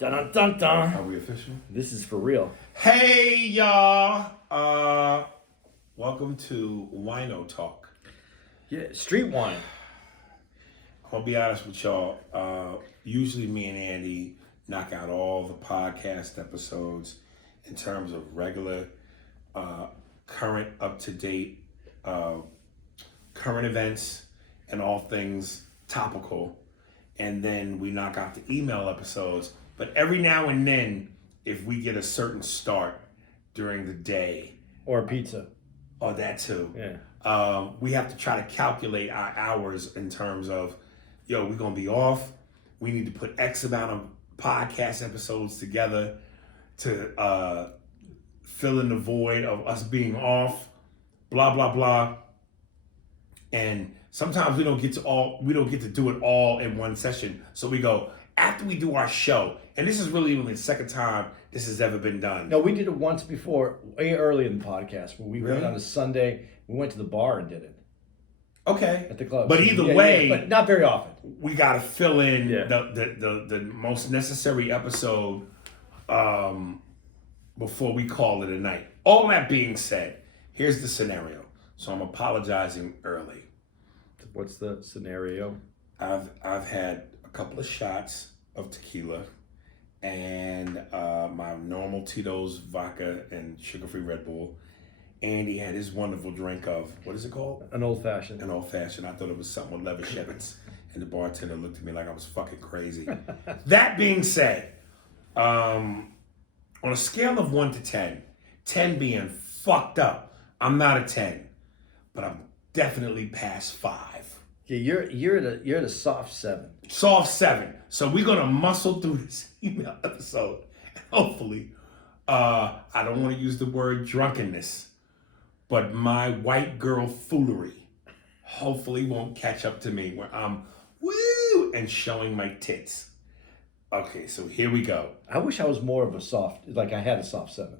Dun dun dun dun. Are we official? This is for real. Hey y'all! Welcome to Wino Talk. Yeah, street wine. I'm gonna be honest with y'all. Usually me and Andy knock out all the podcast episodes in terms of regular, current, up-to-date, current events and all things topical. And then we knock out the email episodes. But every now and then, if we get a certain start during the day, Or pizza. or that too, Yeah. we have to try to calculate our hours in terms of, we're gonna be off. We need to put X amount of podcast episodes together to fill in the void of us being off. Blah blah blah. And sometimes we don't get to do it all in one session. So we go after we do our show, and this is really only the second time this has ever been done. No, we did it once before, way early in the podcast, where we Really? went on a Sunday. We went to the bar and did it Okay. at the club. But So, either way, but not very often. we got to fill in Yeah. the most necessary episode before we call it a night. All that being said, here's the scenario. So I'm apologizing early. What's the scenario? I've had a couple of shots of tequila and my normal Tito's vodka and sugar-free Red Bull. Andy had his wonderful drink of, what is it called? An old fashioned. An old fashioned. I thought it was something with leather shepherds. And the bartender looked at me like I was fucking crazy. That being said, on a scale of 1 to 10, 10 being fucked up, I'm not a 10, but I'm definitely past 5. Yeah, you're at a soft 7. Soft 7. So we're gonna muscle through this email episode. Hopefully, I don't want to use the word drunkenness, but my white girl foolery hopefully won't catch up to me where I'm woo and showing my tits. Okay, so here we go. I wish I was more of a soft, like I had a soft 7.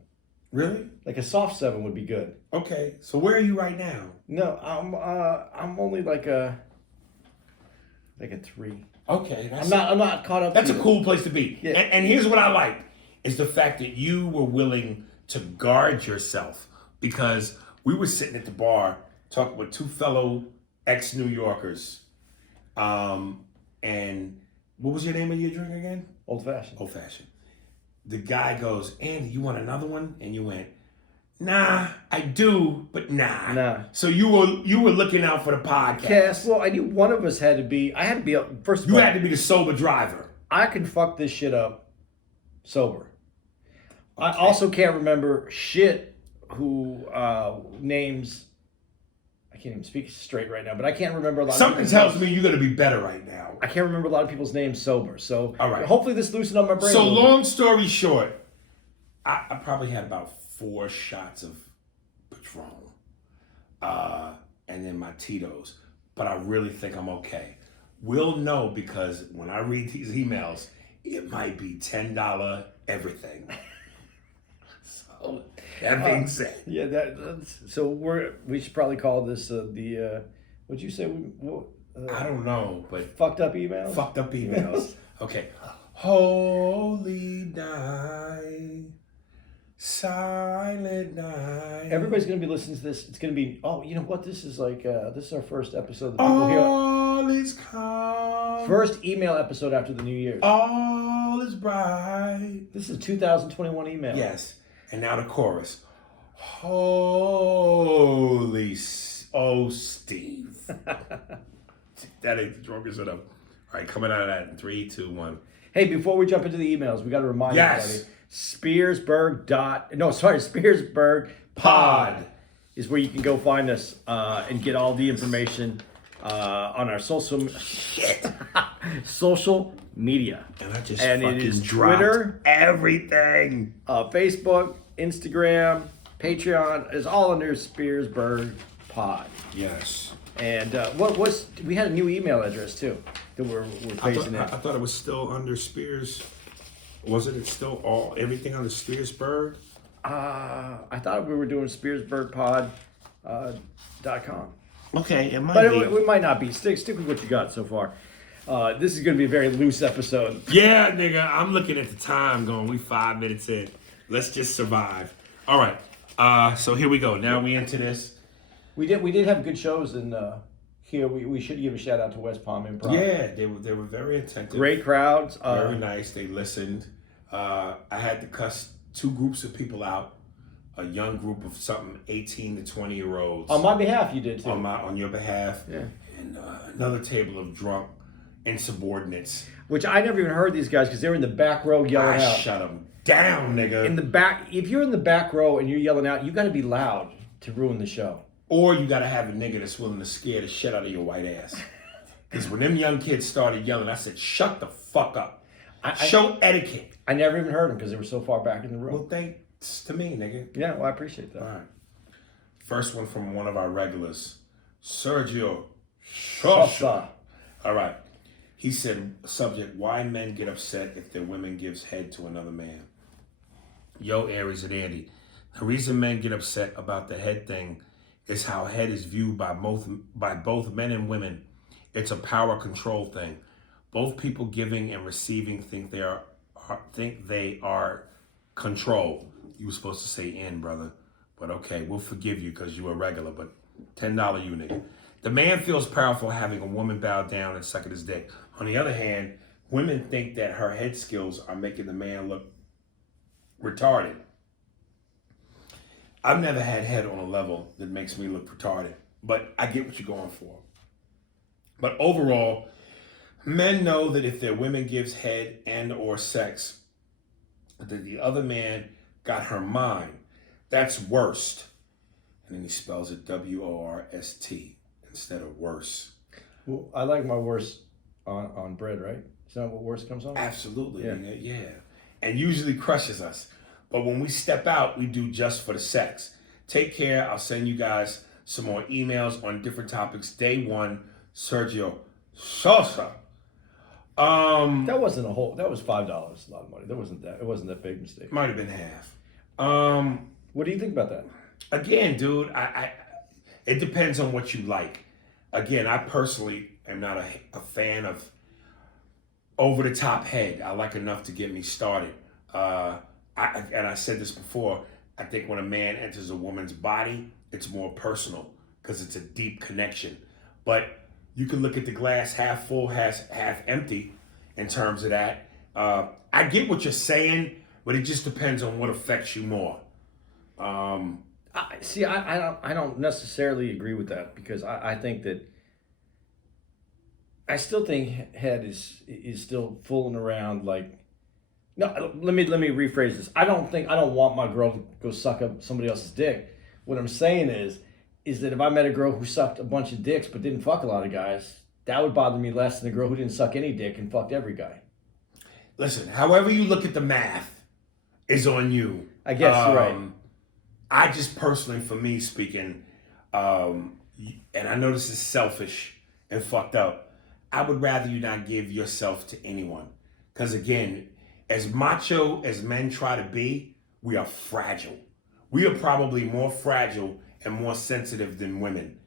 Really? Like a soft 7 would be good. Okay, so where are you right now? No, I'm only like a 3. Okay, I'm not caught up. That's to a it. cool place to be. Yeah. And here's what I like, is the fact that you were willing to guard yourself, because we were sitting at the bar talking with 2 fellow ex-New Yorkers. And what was your name of your drink again? Old fashioned. Old fashioned. The guy goes, Andy, you want another one? And you went, nah, I do, but nah. Nah. So you were looking out for the podcast. Yes, well, I knew one of us had to be. I had to be. First of You all, had to be the sober driver. I can fuck this shit up sober. I also can't remember shit who names. I can't even speak straight right now, but I can't remember a lot. Something of tells me you're gonna be better right now. I can't remember a lot of people's names sober. So All right. hopefully this loosened up my brain. So a little long story short, I probably had about 4 shots of Patron, and then my Tito's. But I really think I'm okay. We'll know, because when I read these emails, it might be $10 everything. So that being said, Yeah, that's, so we should probably call this the what'd you say? I don't know, but Fucked up emails. fucked up emails. Okay. Holy night, silent night. Everybody's gonna be listening to this. It's gonna be, oh, you know what? This is like this is our first episode. That people hear. All is calm. First email episode after the New Year's. All is bright. This is 2021 email. Yes. And now the chorus. Holy, oh, Steve. That ain't the drunkest of them. All right, coming out of that in 3, 2, 1. Hey, before we jump into the emails, we got to remind Yes. everybody. Spearsburg Pod is where you can go find us and get all the information on our social media. And I just And it fucking is dropped Twitter, everything. Facebook, Instagram, Patreon is all under Spearsburg Pod. Yes. And we had a new email address too that we're phasing in. I thought it was still under Spears. Wasn't it still everything under Spearsburg? I thought we were doing SpearsburgPod.com. Okay, it might But be. we might not be. Stick with what you got so far. This is going to be a very loose episode. Yeah, nigga, I'm looking at the time going, we 5 minutes in. Let's just survive. All right, so here we go. Now we into this. We did have good shows in here. We should give a shout out to West Palm Improv. Yeah, they were very attentive. Great crowds. Very nice. They listened. I had to cuss 2 groups of people out. A young group of something 18 to 20-year-olds. On my behalf, you did too. On your behalf. Yeah. And another table of drunk insubordinates. Which I never even heard these guys because they were in the back row yelling out. Shut them down, nigga. In the back, if you're in the back row and you're yelling out, you got to be loud to ruin the show. Or you got to have a nigga that's willing to scare the shit out of your white ass. Because when them young kids started yelling, I said, shut the fuck up. Show etiquette. I never even heard them because they were so far back in the room. Well, thanks to me, nigga. Yeah, well, I appreciate that. All right. First one from one of our regulars, Sergio Sosa. All right. He said, subject, why men get upset if their women gives head to another man. Yo, Aries and Andy. The reason men get upset about the head thing is how head is viewed by both men and women. It's a power control thing. Both people giving and receiving think they are control. You were supposed to say in, brother. But okay, we'll forgive you because you were regular, but $10 you, nigga. The man feels powerful having a woman bow down and suck at his dick. On the other hand, women think that her head skills are making the man look retarded. I've never had head on a level that makes me look retarded, but I get what you're going for. But overall, men know that if their women gives head and or sex, that the other man got her mind. That's worst. And then he spells it worst instead of worse. Well, I like my worst on bread, right? Is that what worst comes on? Absolutely, Yeah. yeah. And usually crushes us. But when we step out, we do just for the sex. Take care. I'll send you guys some more emails on different topics. Day 1, Sergio Sosa. That wasn't a whole. That was $5. A lot of money. That wasn't that. It wasn't that big mistake. Might have been half. What do you think about that? Again, dude, it depends on what you like. Again, I personally am not a fan of over-the-top head. I like enough to get me started. And I said this before, I think when a man enters a woman's body, it's more personal because it's a deep connection. But you can look at the glass half full, half empty in terms of that. I get what you're saying, but it just depends on what affects you more. I don't necessarily agree with that because I think that I still think head is still fooling around like. No, let me rephrase this. I don't want my girl to go suck up somebody else's dick. What I'm saying is that if I met a girl who sucked a bunch of dicks but didn't fuck a lot of guys, that would bother me less than a girl who didn't suck any dick and fucked every guy. Listen, however you look at the math is on you. I guess you're right. I just personally, for me speaking, and I know this is selfish and fucked up, I would rather you not give yourself to anyone. Because again, as macho as men try to be, we are fragile. We are probably more fragile and more sensitive than women.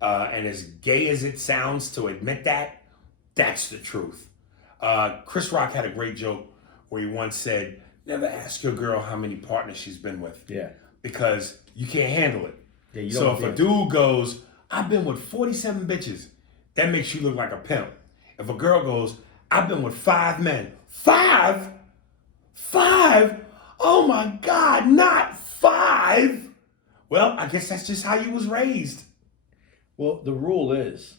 And as gay as it sounds to admit that, that's the truth. Chris Rock had a great joke where he once said, never ask your girl how many partners she's been with. Yeah. Because you can't handle it. Yeah, so if a dude goes, I've been with 47 bitches, that makes you look like a pimp. If a girl goes, I've been with 5 men. 5? 5? Oh my God, not 5. Well, I guess that's just how you was raised. Well, the rule is,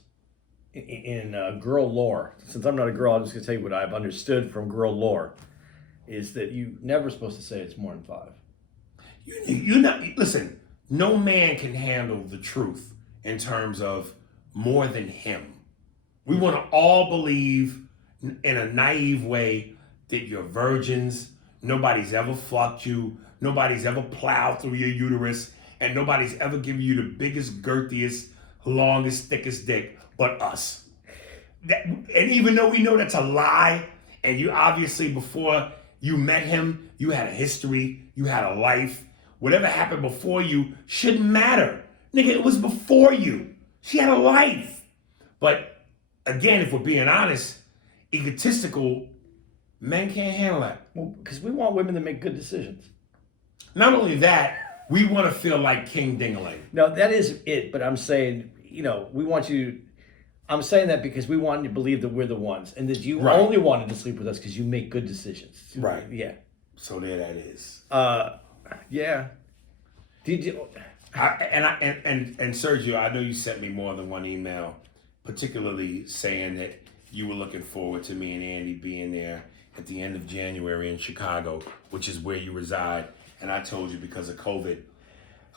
in girl lore, since I'm not a girl, I'm just going to tell you what I've understood from girl lore, is that you're never supposed to say it's more than 5. You're not, listen, no man can handle the truth in terms of more than him. We want to all believe in a naive way that you're virgins, nobody's ever fucked you, nobody's ever plowed through your uterus, and nobody's ever given you the biggest, girthiest, longest, thickest dick but us. And even though we know that's a lie, and you obviously before you met him, you had a history, you had a life, whatever happened before you shouldn't matter. Nigga, it was before you. She had a life. But again, if we're being honest, egotistical, men can't handle that. Well, because we want women to make good decisions. Not only that, we want to feel like King Dingaling. No, that is it. But I'm saying, we want you. I'm saying that because we want you to believe that we're the ones, and that you only wanted to sleep with us because you make good decisions. Right. Yeah. So there that is. Yeah. Did you? And Sergio, I know you sent me more than one email, particularly saying that you were looking forward to me and Andy being there at the end of January in Chicago, which is where you reside. And I told you because of COVID,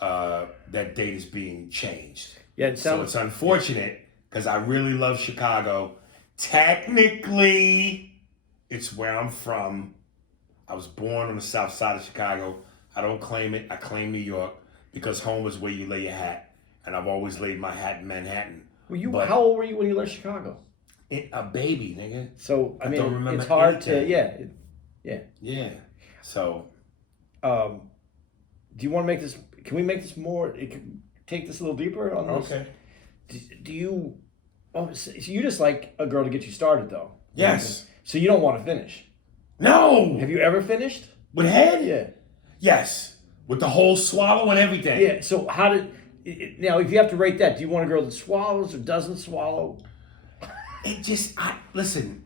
that date is being changed. Yeah. So it's unfortunate because I really love Chicago. Technically, it's where I'm from. I was born on the south side of Chicago. I don't claim it. I claim New York because home is where you lay your hat. And I've always laid my hat in Manhattan. How old were you when you left Chicago? A baby, nigga. So, I mean, don't remember it's hard anything. Yeah. So, do you want to make this, can we make this more, take this a little deeper on this? Okay. Do you, so you just like a girl to get you started though? Yes. So you don't want to finish? No. Have you ever finished? With head? Yeah. Yes. With the whole swallow and everything. Yeah. So now if you have to rate that, do you want a girl that swallows or doesn't swallow? Listen,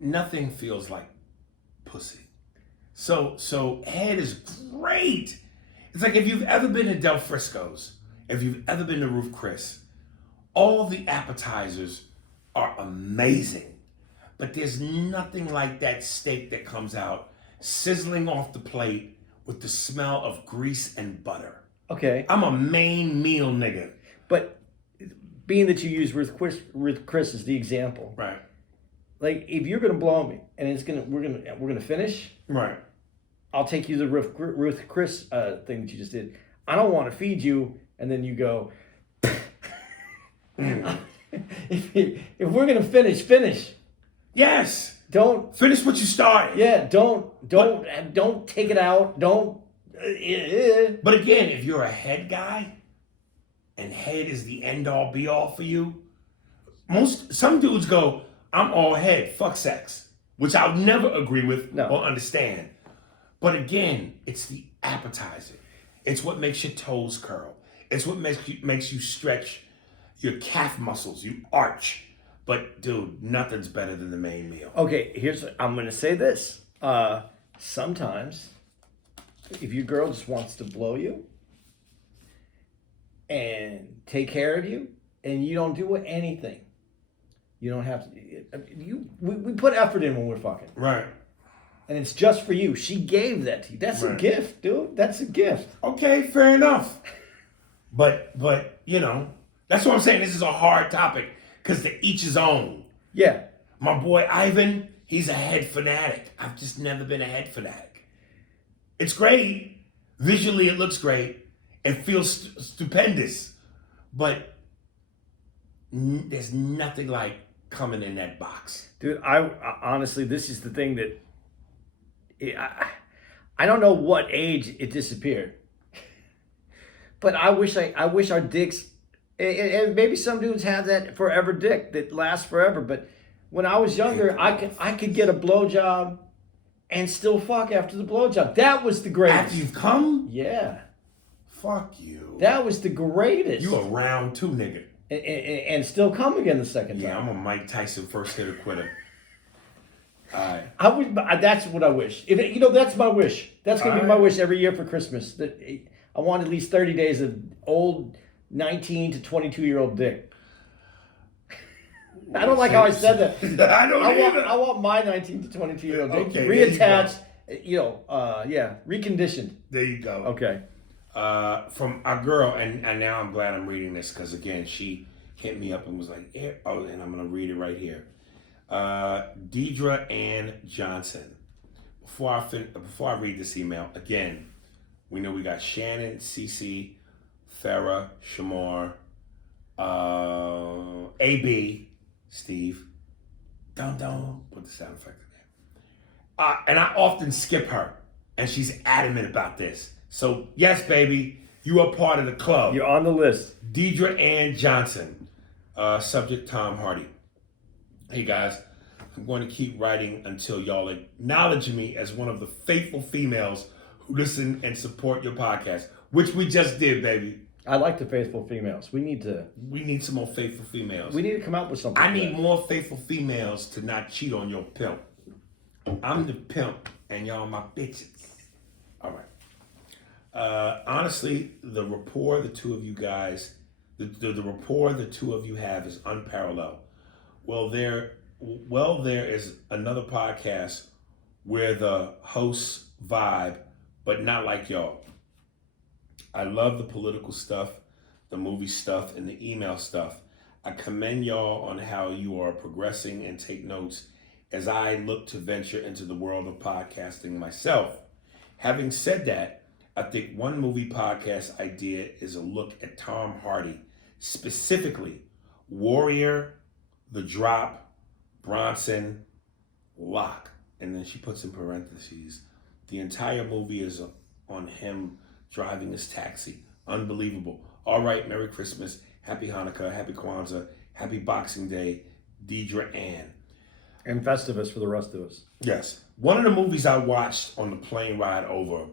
nothing feels like pussy. So head is great. It's like if you've ever been to Del Frisco's, if you've ever been to Ruth Chris, all the appetizers are amazing. But there's nothing like that steak that comes out sizzling off the plate with the smell of grease and butter. Okay. I'm a main meal nigga. But being that you use Ruth Chris as the example, Right. Like if you're gonna blow me and we're gonna finish, Right. I'll take you to the Ruth Chris thing that you just did. I don't want to feed you and then you go. If we're gonna finish. Yes. Don't finish what you started. Yeah. Don't take it out. Don't. But again, if you're a head guy, and head is the end all be all for you, some dudes go, I'm all head, fuck sex, which I'll never agree with or understand. But again, it's the appetizer. It's what makes your toes curl. It's what makes you stretch your calf muscles, you arch. But dude, nothing's better than the main meal. Okay, I'm gonna say this. Sometimes, if your girl just wants to blow you and take care of you, and you don't do anything, you don't have to. We put effort in when we're fucking. Right. And it's just for you. She gave that to you. That's a gift, dude. That's a gift. Okay, fair enough. But that's what I'm saying. This is a hard topic because to each his own. Yeah. My boy Ivan, he's a head fanatic. I've just never been a head fanatic. It's great. Visually, it looks great. It feels stupendous. But there's nothing like coming in that box. Dude, I honestly, this is the thing that I don't know what age it disappeared. But I wish our dicks, and maybe some dudes have that forever dick that lasts forever. But when I was younger, I could get a blowjob and still fuck after the blowjob. That was the greatest. After you've come? Yeah. Fuck you. That was the greatest. You a round two nigga. And still come again the second time. Yeah, I'm a Mike Tyson first hitter quitter. All right. That's what I wish. That's my wish. That's gonna be my wish every year for Christmas. That I want at least 30 days of old 19 to 22-year-old dick. I don't like how I said that. I don't either. I want my 19 to 22-year-old dick reattached. Reconditioned. There you go. Okay. From our girl, and now I'm glad I'm reading this because again, she hit me up and was like, and I'm gonna read it right here. Deidre Ann Johnson. Before I read this email, again, we know we got Shannon, Cece, Farah, Shamar, AB, Steve. Don't put the sound effect in there. And I often skip her, and she's adamant about this. So yes, baby, you are part of the club. You're on the list. Deidre Ann Johnson. Subject Tom Hardy. Hey guys, I'm going to keep writing until y'all acknowledge me as one of the faithful females who listen and support your podcast, which we just did, baby. I like the faithful females. We need some more faithful females. We need to come out with something. I need more faithful females to not cheat on your pimp. I'm the pimp, and y'all my bitches. All right. Honestly, the rapport the two of you guys, the rapport the two of you have is unparalleled. Well, there is another podcast where the hosts vibe, but not like y'all. I love the political stuff, the movie stuff, and the email stuff. I commend y'all on how you are progressing and take notes as I look to venture into the world of podcasting myself. Having said that, I think one movie podcast idea is a look at Tom Hardy, specifically Warrior, The Drop, Bronson, Lock. And then she puts in parentheses, the entire movie is on him driving his taxi. Unbelievable. All right, Merry Christmas, Happy Hanukkah, Happy Kwanzaa, Happy Boxing Day, Deidre Ann. And Festivus for the rest of us. Yes. One of the movies I watched on the plane ride over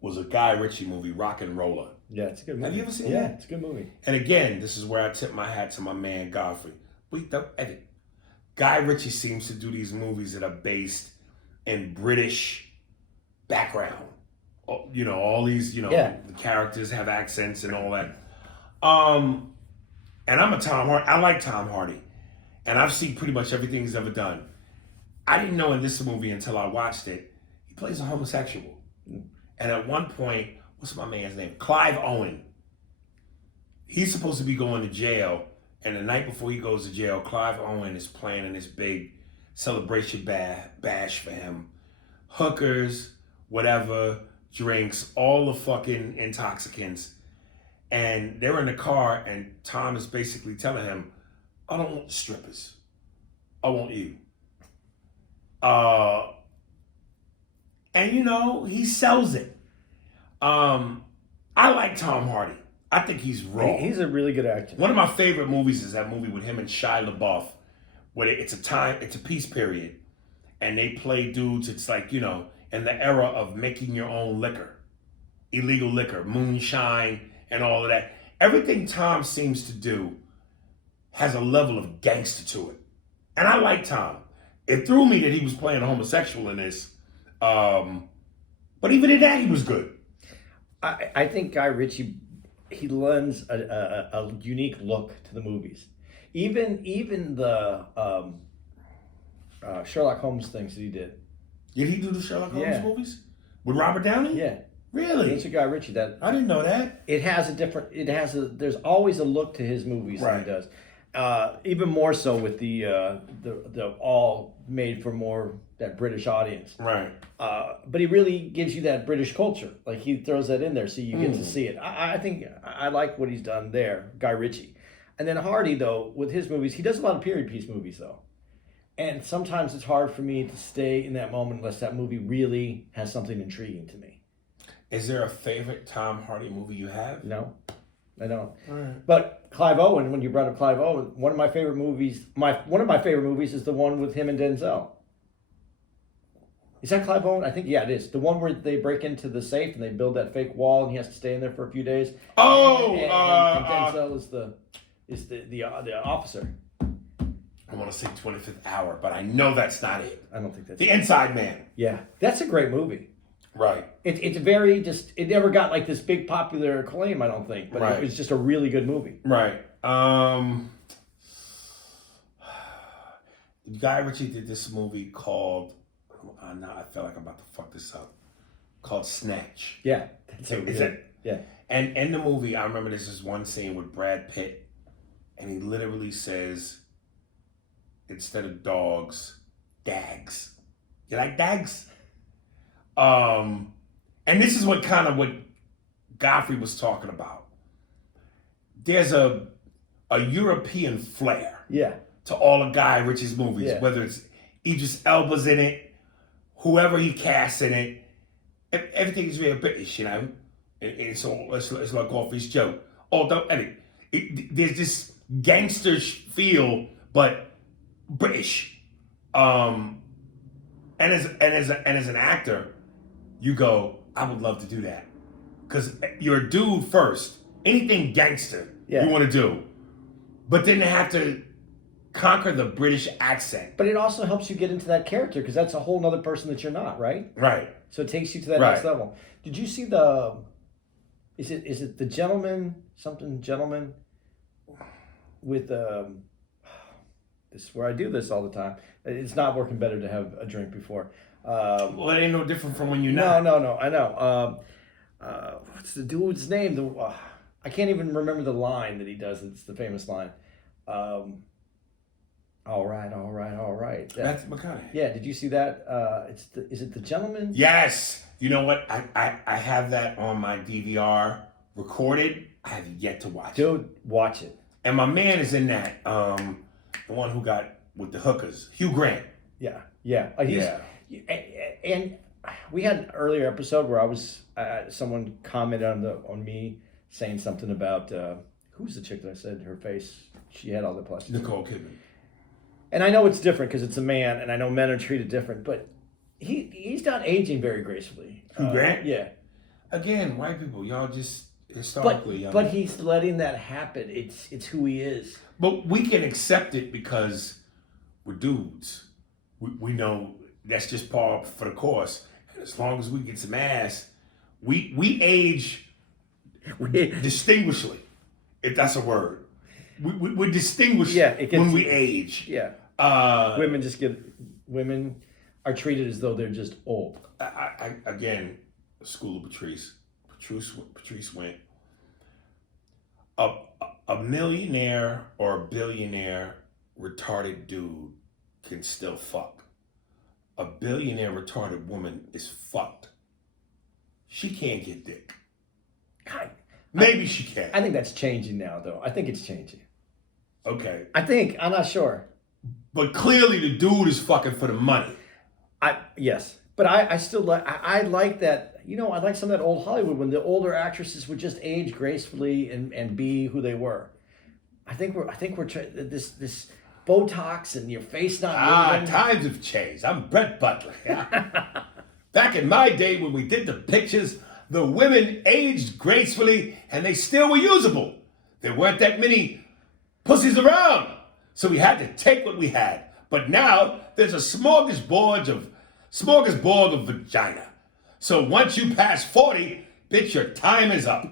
was a Guy Ritchie movie, Rock and Roller. Yeah, it's a good movie. Have you ever seen that? Yeah, it's a good movie. And again, this is where I tip my hat to my man Godfrey. Wait, don't edit. Guy Ritchie seems to do these movies that are based in British background. You know, all these, the characters have accents and all that. And I'm a Tom Hardy. I like Tom Hardy. And I've seen pretty much everything he's ever done. I didn't know in this movie until I watched it, he plays a homosexual. And at one point, what's my man's name? Clive Owen. He's supposed to be going to jail. And the night before he goes to jail, Clive Owen is planning this big celebration bash for him. Hookers, whatever, drinks, all the fucking intoxicants. And they're in the car, and Tom is basically telling him, I don't want strippers. I want you. And he sells it. I like Tom Hardy. I think he's raw. He's a really good actor. One of my favorite movies is that movie with him and Shia LaBeouf, where it's a peace period, and they play dudes. It's like, in the era of making your own liquor, illegal liquor, moonshine, and all of that. Everything Tom seems to do has a level of gangster to it, and I like Tom. It threw me that he was playing a homosexual in this, but even in that, he was good. I think Guy Ritchie, he lends a unique look to the movies. Even the Sherlock Holmes things that he did. Did he do the Sherlock Holmes movies with Robert Downey? Yeah. Really? It's a Guy Ritchie that I didn't know that. There's always a look to his movies that he does. Even more so with the all made for more that British audience. Right. But he really gives you that British culture. Like he throws that in there so you get to see it. I think I like what he's done there, Guy Ritchie. And then Hardy, though, with his movies, he does a lot of period piece movies, though. And sometimes it's hard for me to stay in that moment unless that movie really has something intriguing to me. Is there a favorite Tom Hardy movie you have? No, I don't. Right. But Clive Owen, when you brought up Clive Owen, one of my favorite movies is the one with him and Denzel. Is that Clive Owen? I think, yeah, it is. The one where they break into the safe and they build that fake wall and he has to stay in there for a few days. Oh! And Denzel is the officer. I want to say 25th Hour, but I know that's not it. I don't think that's The Inside Man. Yeah, that's a great movie. Right. It's very it never got like this big popular acclaim, I don't think, but it was just a really good movie. Right. Guy Ritchie did this movie called, now I feel like I'm about to fuck this up, called Snatch. Yeah. Yeah. And in the movie, I remember there's this one scene with Brad Pitt, and he literally says, instead of dogs, dags. You like dags? And this is what Godfrey was talking about. There's a European flair to all of Guy Ritchie's movies, whether it's Idris Elba's in it, whoever he casts in it, everything is very British, And so it's like Godfrey's joke. Although, there's this gangster feel, but British. And as an actor, you go, I would love to do that, because you're a dude first. Anything gangster you want to do, but then they have to conquer the British accent. But it also helps you get into that character, because that's a whole nother person that you're not, right? Right. So it takes you to that next level. Did you see the? Is it the gentleman with this is where I do this all the time. It's not working better to have a drink before. Well, it ain't no different from when you're No, not. I know. What's the dude's name? I can't even remember the line that he does. It's the famous line. All right. That's McConaughey. Yeah, did you see that? Is it the gentleman? Yes. You know what? I have that on my DVR recorded. I have yet to watch it. Dude, watch it. And my man is in that. The one who got with the hookers, Hugh Grant. Yeah. And we had an earlier episode where I was someone commented on me saying something about who's the chick that I said her face, she had all the plastic. Nicole Kidman. And I know it's different because it's a man, and I know men are treated different, but he's not aging very gracefully. Hugh Grant? Yeah. Again, white people, y'all just historically. But he's letting that happen. It's who he is. But we can accept it because we're dudes. We know that's just par for the course. And as long as we get some ass, we age distinguishedly, if that's a word. We distinguish when we age. Yeah. Women are treated as though they're just old. Again, School of Patrice. Patrice went. A millionaire or a billionaire retarded dude can still fuck. A billionaire retarded woman is fucked. She can't get dick. Maybe she can. I think that's changing now, though. I think it's changing. Okay. I'm not sure. But clearly the dude is fucking for the money. Yes. But I still like, I like that, I like some of that old Hollywood when the older actresses would just age gracefully and be who they were. I think we're this Botox and your face not moving. Times have changed. I'm Brett Butler. Yeah. Back in my day when we did the pictures, the women aged gracefully and they still were usable. There weren't that many pussies around. So we had to take what we had. But now there's a smorgasbord of vagina. So once you pass 40, bitch, your time is up.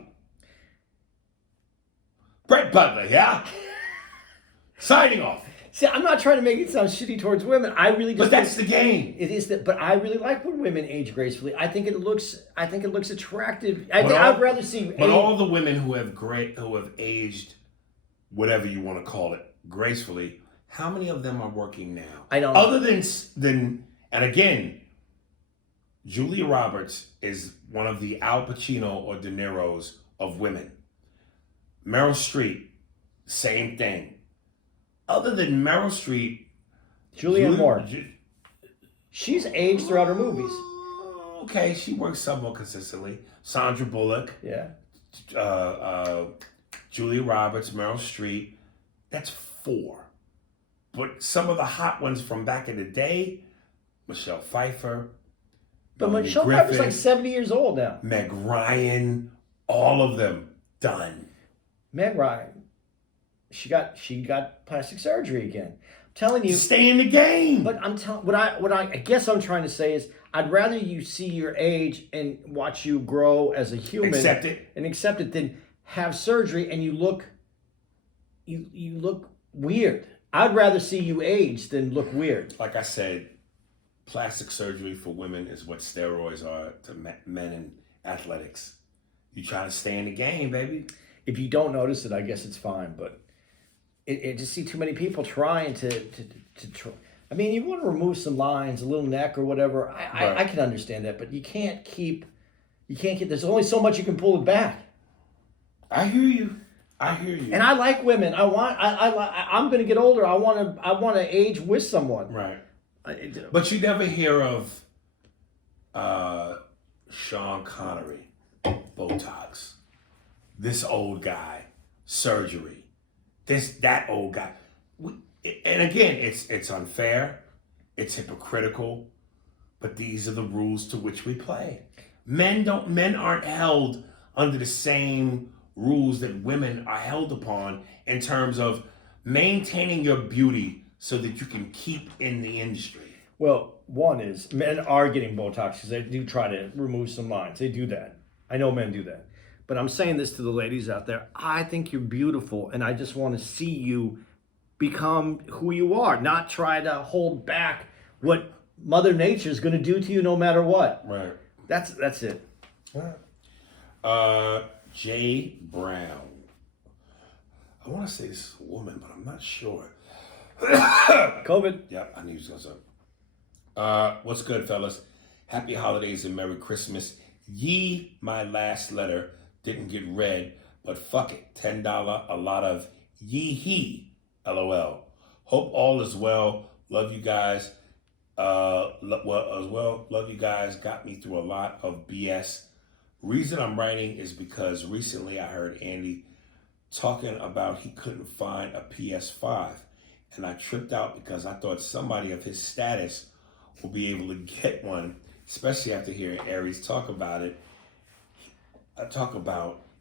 Brett Butler, yeah? Signing off. See, I'm not trying to make it sound shitty towards women. I really just. But that's the game. It is that, but I really like when women age gracefully. I think it looks attractive. I'd rather see. But all the women who have aged, whatever you want to call it, gracefully, how many of them are working now? I don't know. Other than and again, Julia Roberts is one of the Al Pacino or De Niro's of women. Meryl Streep, same thing. Other than Meryl Streep, Julianne Moore. She's aged throughout her movies. Okay, she works somewhat consistently. Sandra Bullock. Yeah. Julia Roberts, Meryl Streep. That's 4. But some of the hot ones from back in the day, Michelle Pfeiffer. But Melanie Michelle Pfeiffer's like 70 years old now. Meg Ryan, all of them done. Meg Ryan, she got plastic surgery again. I'm telling you, stay in the game. But I'm telling what I guess I'm trying to say is I'd rather you see your age and watch you grow as a human, accept it, than have surgery and you look weird. I'd rather see you age than look weird. Like I said, plastic surgery for women is what steroids are to men in athletics. You try to stay in the game, baby. If you don't notice it, I guess it's fine. But it just see too many people trying to try. I mean, you want to remove some lines, a little neck or whatever. I can understand that, but you can't keep. There's only so much you can pull it back. I hear you. And I like women. I'm going to get older. I want to age with someone. Right. But you never hear of Sean Connery, Botox, this old guy, surgery, that old guy. And again, it's unfair. It's hypocritical, but these are the rules to which we play. Men aren't held under the same rules that women are held upon in terms of maintaining your beauty so that you can keep in the industry. Well, one is men are getting Botox because they do try to remove some lines. They do that. I know men do that. But I'm saying this to the ladies out there. I think you're beautiful, and I just want to see you become who you are, not try to hold back what Mother Nature is going to do to you no matter what. Right. That's it. Jay Brown. I want to say this is a woman, but I'm not sure. COVID. Yep, I knew he was going to say. What's good, fellas? Happy holidays and Merry Christmas. Ye, my last letter didn't get read, but fuck it. $10, a lot of yee-hee, LOL. Hope all is well. Love you guys. Love you guys. Got me through a lot of BS. Reason I'm writing is because recently I heard Andy talking about he couldn't find a PS5, and I tripped out because I thought somebody of his status will be able to get one, especially after hearing Aries talk about it.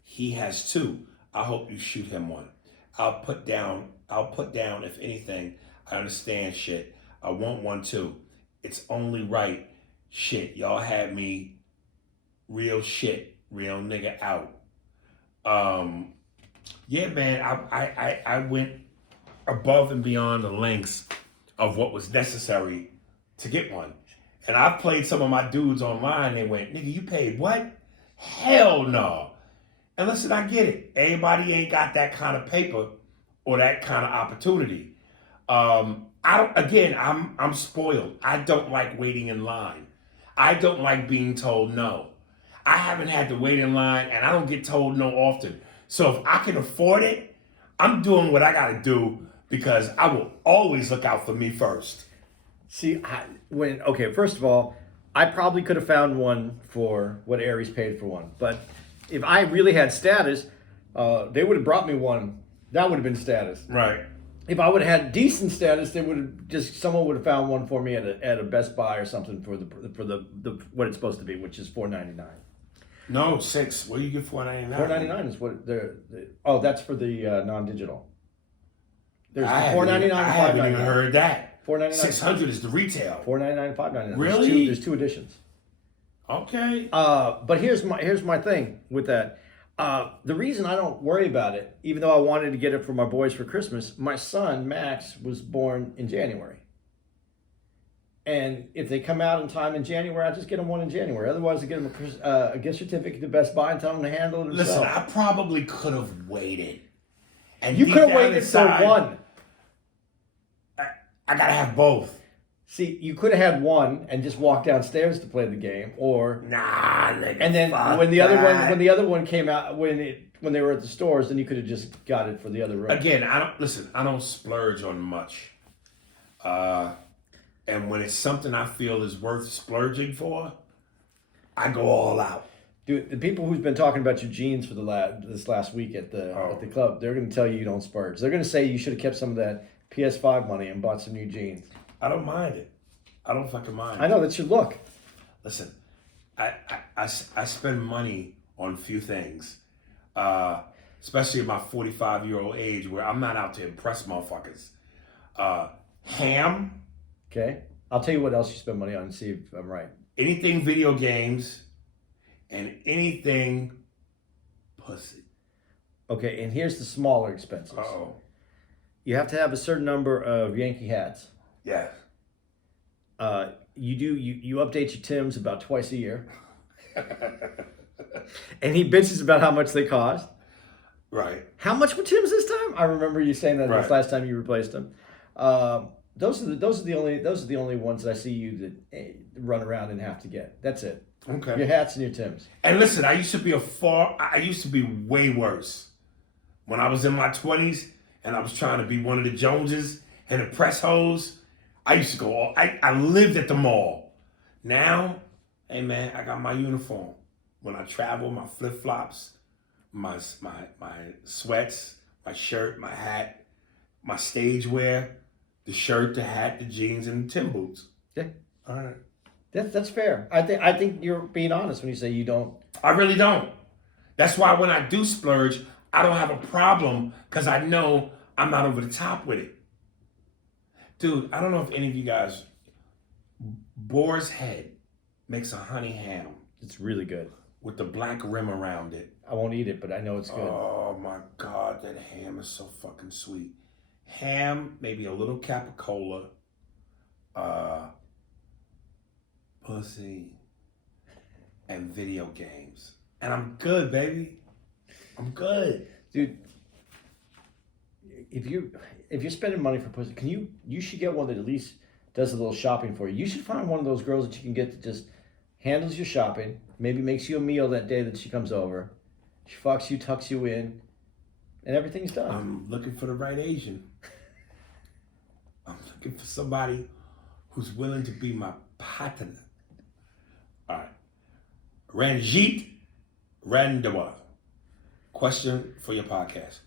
He has two. I hope you shoot him one. I'll put down if anything. I understand shit. I want one too. It's only right. Shit, y'all had me real shit, real nigga out. Yeah, man, I went above and beyond the lengths of what was necessary to get one. And I've played some of my dudes online. They went, nigga, you paid what? Hell no. And listen, I get it. Everybody ain't got that kind of paper or that kind of opportunity. I'm spoiled. I don't like waiting in line. I don't like being told no. I haven't had to wait in line, and I don't get told no often. So if I can afford it, I'm doing what I got to do because I will always look out for me first. See, first of all, I probably could have found one for what Aries paid for one. But if I really had status, they would have brought me one. That would have been status. Right. If I would have had decent status, someone would have found one for me at a Best Buy or something for the what it's supposed to be, which is $4.99. No, $6. What do you get $4.99? $4.99 is what that's for the non-digital. There's I $4.99 I and haven't even $5.99. heard that. $4.99. $600 is the retail. $4.99 and $5.99. Really? There's two editions. Okay. But here's my thing with that. The reason I don't worry about it, even though I wanted to get it for my boys for Christmas, my son Max was born in January. And if they come out in time in January, I just get them one in January. Otherwise, I get them a gift certificate to Best Buy and tell them to handle it themselves. Listen, I probably could have waited. And you could have waited for one. I gotta have both. See, you could have had one and just walked downstairs to play the game, or nigga, and then when the other one came out when they were at the stores, then you could have just got it for the other room. Again, I don't splurge on much. And when it's something I feel is worth splurging for, I go all out. Dude, the people who's been talking about your jeans for this last week at the club, they're going to tell you don't splurge. They're going to say you should have kept some of that PS5 money and bought some new jeans. I don't mind it. I don't fucking mind. I know, that's your look. Listen, I spend money on few things, especially at my 45-year-old age where I'm not out to impress motherfuckers. Ham. Okay. I'll tell you what else you spend money on and see if I'm right. Anything video games and anything pussy. Okay, and here's the smaller expenses. Uh-oh. You have to have a certain number of Yankee hats. Yeah. You update your Timbs about twice a year. And he bitches about how much they cost. Right. How much were Timbs this time? I remember you saying that right. This last time you replaced them. Those are the only ones that I see you that run around and have to get. That's it. Okay. Your hats and your Timbs. And listen, I used to be way worse. When I was in my 20s and I was trying to be one of the Joneses and the press hoes, I used to go I lived at the mall. Now, hey man, I got my uniform. When I travel, my flip-flops, my sweats, my shirt, my hat, my stage wear. The shirt, the hat, the jeans, and the Tim boots. Yeah. All right. That's fair. I think you're being honest when you say you don't. I really don't. That's why when I do splurge, I don't have a problem because I know I'm not over the top with it. Dude, I don't know if any of you guys, Boar's Head makes a honey ham It's really good. with the black rim around it. I won't eat it, but I know it's good. Oh my God, that ham is so fucking sweet. Ham, maybe a little capicola, pussy, and video games. And I'm good, baby. I'm good. Dude, if you're spending money for pussy, you should get one that at least does a little shopping for you. You should find one of those girls that you can get that just handles your shopping, maybe makes you a meal that day that she comes over. She fucks you, tucks you in, and everything's done. I'm looking for the right Asian. I'm looking for somebody who's willing to be my partner. All right. Ranjit Randhawa. Questions for your podcast.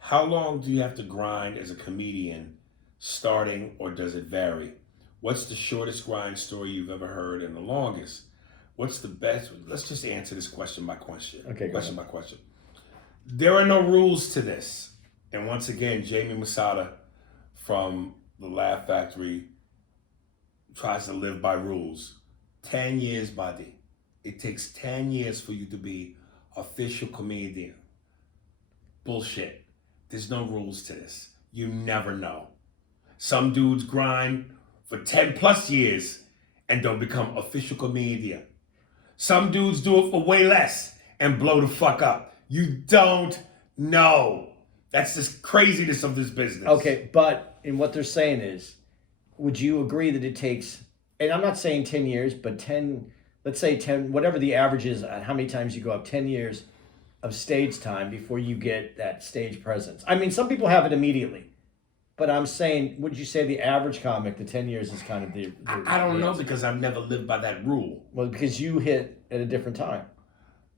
How long do you have to grind as a comedian starting, or does it vary? What's the shortest grind story you've ever heard and the longest? What's the best? Let's just answer this question by question. Okay, question by question. There are no rules to this. And once again, Jamie Masada from the Laugh Factory tries to live by rules. 10 years, buddy. It takes 10 years for you to be official comedian. Bullshit. There's no rules to this. You never know. Some dudes grind for 10 plus years and don't become official comedian. Some dudes do it for way less and blow the fuck up. You don't know. That's the craziness of this business. Okay, but in what they're saying is, would you agree that it takes, and I'm not saying 10 years, but 10, let's say 10, whatever the average is on how many times you go up, 10 years of stage time before you get that stage presence. I mean, some people have it immediately, but I'm saying, would you say the average comic, the 10 years is kind of the I don't know, because I've never lived by that rule. Well, because you hit at a different time.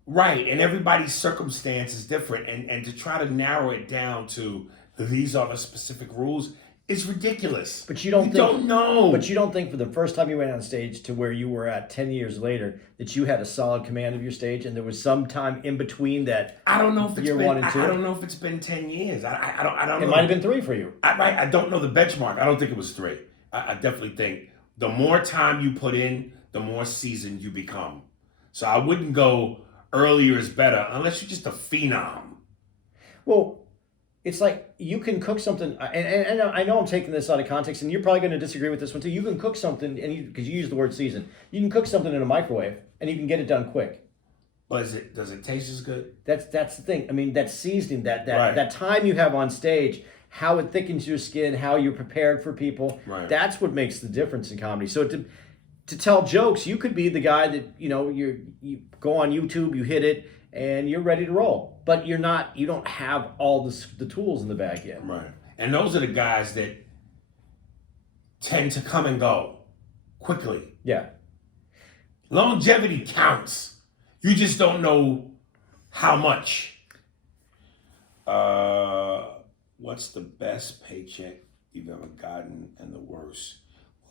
Right, and everybody's circumstance is different, and to try to narrow it down to these are the specific rules is ridiculous. But you don't don't know. But you don't think for the first time you went on stage to where you were at 10 years later that you had a solid command of your stage, and there was some time in between that. I don't know if it's year been, 1 and 2. I don't know if it's been 10 years. I don't know. It might have been 3 for you. I don't know the benchmark. I don't think it was 3. I definitely think the more time you put in, the more seasoned you become. So I wouldn't go earlier is better unless you're just a phenom. Well, it's like you can cook something, and I know I'm taking this out of context, and you're probably going to disagree with this one too. You can cook something, and because you use the word season, you can cook something in a microwave, and you can get it done quick. But does it taste as good? That's the thing. I mean, that seasoning, that Right. that time you have on stage, how it thickens your skin, how you're prepared for people. Right. That's what makes the difference in comedy. So to tell jokes, you could be the guy that you go on YouTube, you hit it, and you're ready to roll. But you don't have all the tools in the bag yet. Right. And those are the guys that tend to come and go quickly. Yeah. Longevity counts. You just don't know how much. What's the best paycheck you've ever gotten and the worst?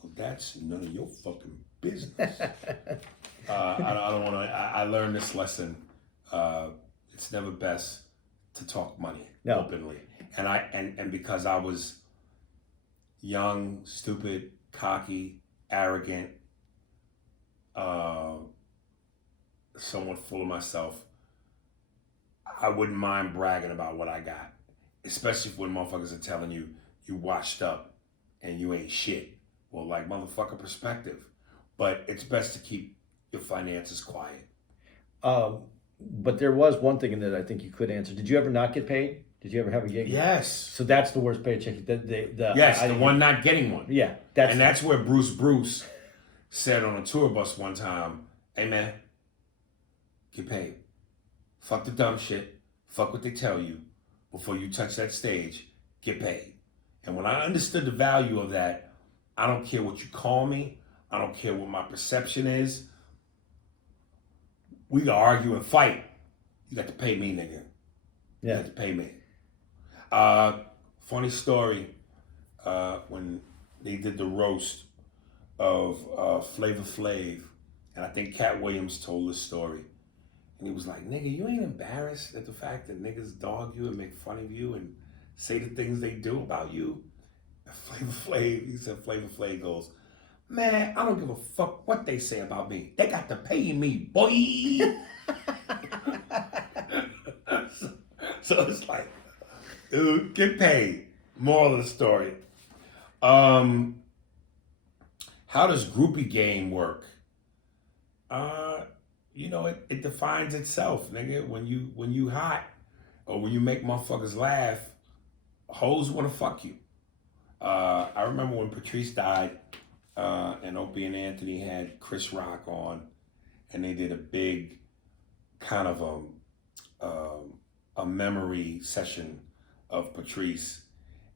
Well, that's none of your fucking business. I don't want to. I learned this lesson. It's never best to talk money openly, and because I was young, stupid, cocky, arrogant, somewhat full of myself, I wouldn't mind bragging about what I got, especially when motherfuckers are telling you washed up and you ain't shit. Well, like, motherfucker, perspective. But it's best to keep your finances quiet. But there was one thing in that I think you could answer. Did you ever not get paid? Did you ever have a gig? Yes. So that's the worst paycheck. Yes, the one not getting one. Yeah. That's where Bruce said on a tour bus one time, hey man, get paid. Fuck the dumb shit. Fuck what they tell you. Before you touch that stage, get paid. And when I understood the value of that, I don't care what you call me. I don't care what my perception is. We can argue and fight. You got to pay me, nigga. You Yeah. got to pay me. Funny story. when they did the roast of Flavor Flav, and I think Cat Williams told this story, and he was like, "Nigga, you ain't embarrassed at the fact that niggas dog you and make fun of you and say the things they do about you?" And he said, Flavor Flav goes, "Man, I don't give a fuck what they say about me. They got to pay me, boy." so it's like, dude, get paid. Moral of the story. How does groupie game work? It defines itself, nigga. When you hot or when you make motherfuckers laugh, hoes wanna fuck you. I remember when Patrice died, and Opie and Anthony had Chris Rock on, and they did a big kind of a memory session of Patrice,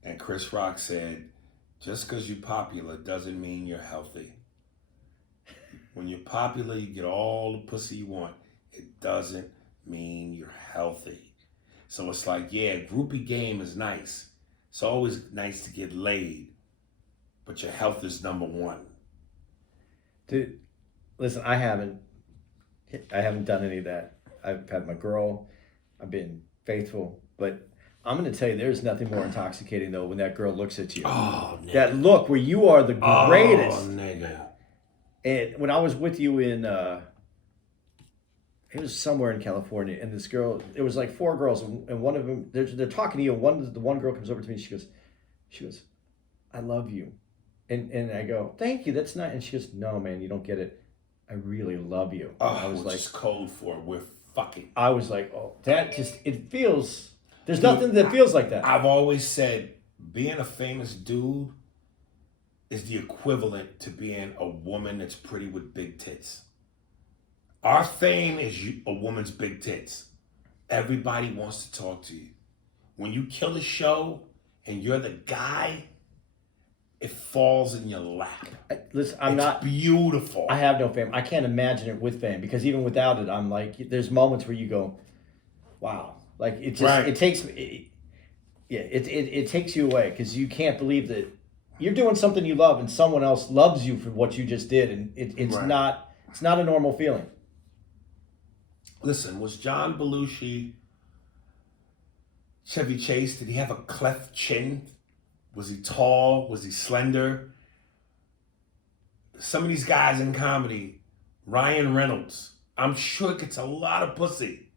and Chris Rock said, "Just because you're popular doesn't mean you're healthy. When you're popular, you get all the pussy you want. It doesn't mean you're healthy." So it's like, yeah, groupie game is nice. It's always nice to get laid, but your health is number one. Dude, listen, I haven't done any of that. I've had my girl. I've been faithful, but I'm going to tell you, there's nothing more intoxicating though when that girl looks at you. Oh, nigga. That look where you are the greatest. Oh, nigga. And when I was with you in, it was somewhere in California, and this girl, it was like 4 girls, and one of them, they're talking to you, and the one girl comes over to me, and she goes, "I love you," and I go, "Thank you, that's nice," and she goes, "No, man, you don't get it. I really love you." I was which is code for we're fucking. I was like, oh, that just, it feels. There's nothing that feels like that. I've always said being a famous dude is the equivalent to being a woman that's pretty with big tits. Our fame is a woman's big tits. Everybody wants to talk to you. When you kill a show and you're the guy, it falls in your lap. Listen, It's beautiful. I have no fame. I can't imagine it with fame, because even without it, I'm like, there's moments where you go, wow. Like it just, Right. it takes, it takes you away, because you can't believe that you're doing something you love and someone else loves you for what you just did, and it's Right. not a normal feeling. Listen, was John Belushi Chevy Chase? Did he have a cleft chin? Was he tall? Was he slender? Some of these guys in comedy, Ryan Reynolds, I'm sure gets a lot of pussy.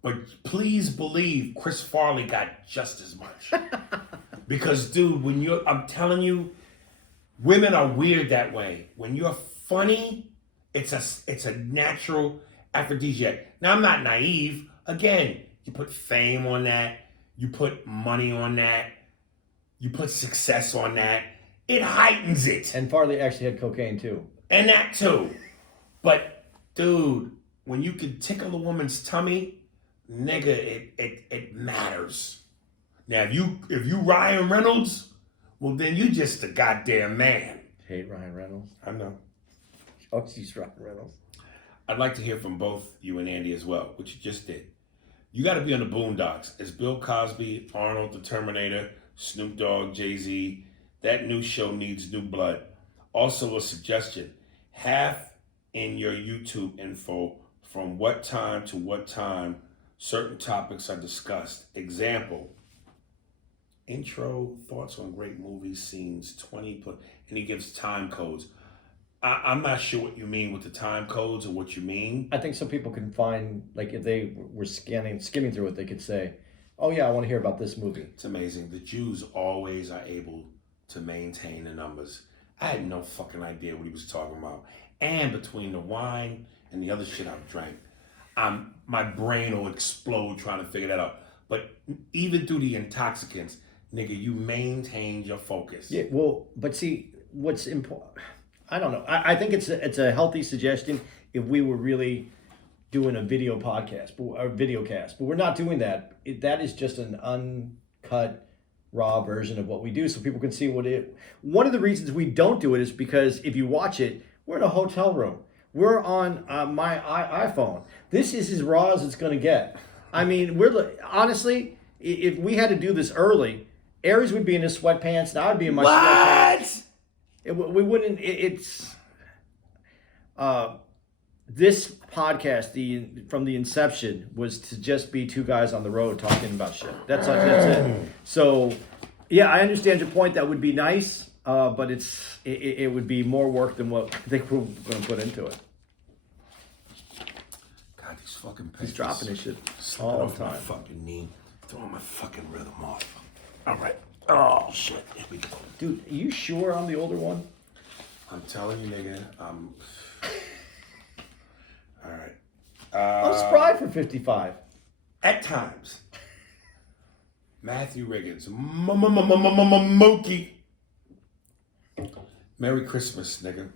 But please believe Chris Farley got just as much. Because, dude, I'm telling you, women are weird that way. When you're funny, it's a natural aphrodisiac. Now, I'm not naive. Again, you put fame on that. You put money on that. You put success on that. It heightens it. And Farley actually had cocaine too. And that too. But, dude, when you can tickle a woman's tummy, nigga, it matters. Now, if you Ryan Reynolds, well, then you just a goddamn man. Hate Ryan Reynolds. I know. Oh, she's Ryan Reynolds. I'd like to hear from both you and Andy as well, which you just did. You got to be on the Boondocks. It's Bill Cosby, Arnold the Terminator, Snoop Dogg, Jay-Z. That new show needs new blood. Also a suggestion, have in your YouTube info from what time to what time certain topics are discussed. Example, intro, thoughts on great movies, scenes, 20, and he gives time codes. I'm not sure what you mean with the time codes or what you mean. I think some people can find, like, if they were skimming through it, they could say, "Oh yeah, I want to hear about this movie." It's amazing. The Jews always are able to maintain the numbers. I had no fucking idea what he was talking about. And between the wine and the other shit I've drank, my brain will explode trying to figure that out. But even through the intoxicants, nigga, you maintained your focus. Yeah, well, but see, what's important, I don't know. I think it's a healthy suggestion if we were really doing a video podcast, or video cast, but we're not doing that. That is just an uncut, raw version of what we do, so people can see what it. One of the reasons we don't do it is because if you watch it, we're in a hotel room. We're on my iPhone. This is as raw as it's going to get. I mean, honestly, if we had to do this early, Aries would be in his sweatpants, and I would be in my sweatpants. We wouldn't. It's this podcast, from the inception, was to just be two guys on the road talking about shit. That's it. So, yeah, I understand your point. That would be nice, but it would be more work than what I think we're going to put into it. God, these fucking He's dropping his shit Slipping all off the my time. fucking knee, throwing my fucking rhythm off. All right. Oh shit. Here we go. Dude, are you sure I'm the older one? I'm telling you, nigga. All right. I'm spry for 55. At times. Matthew Riggins. Mookie. Merry Christmas, nigga.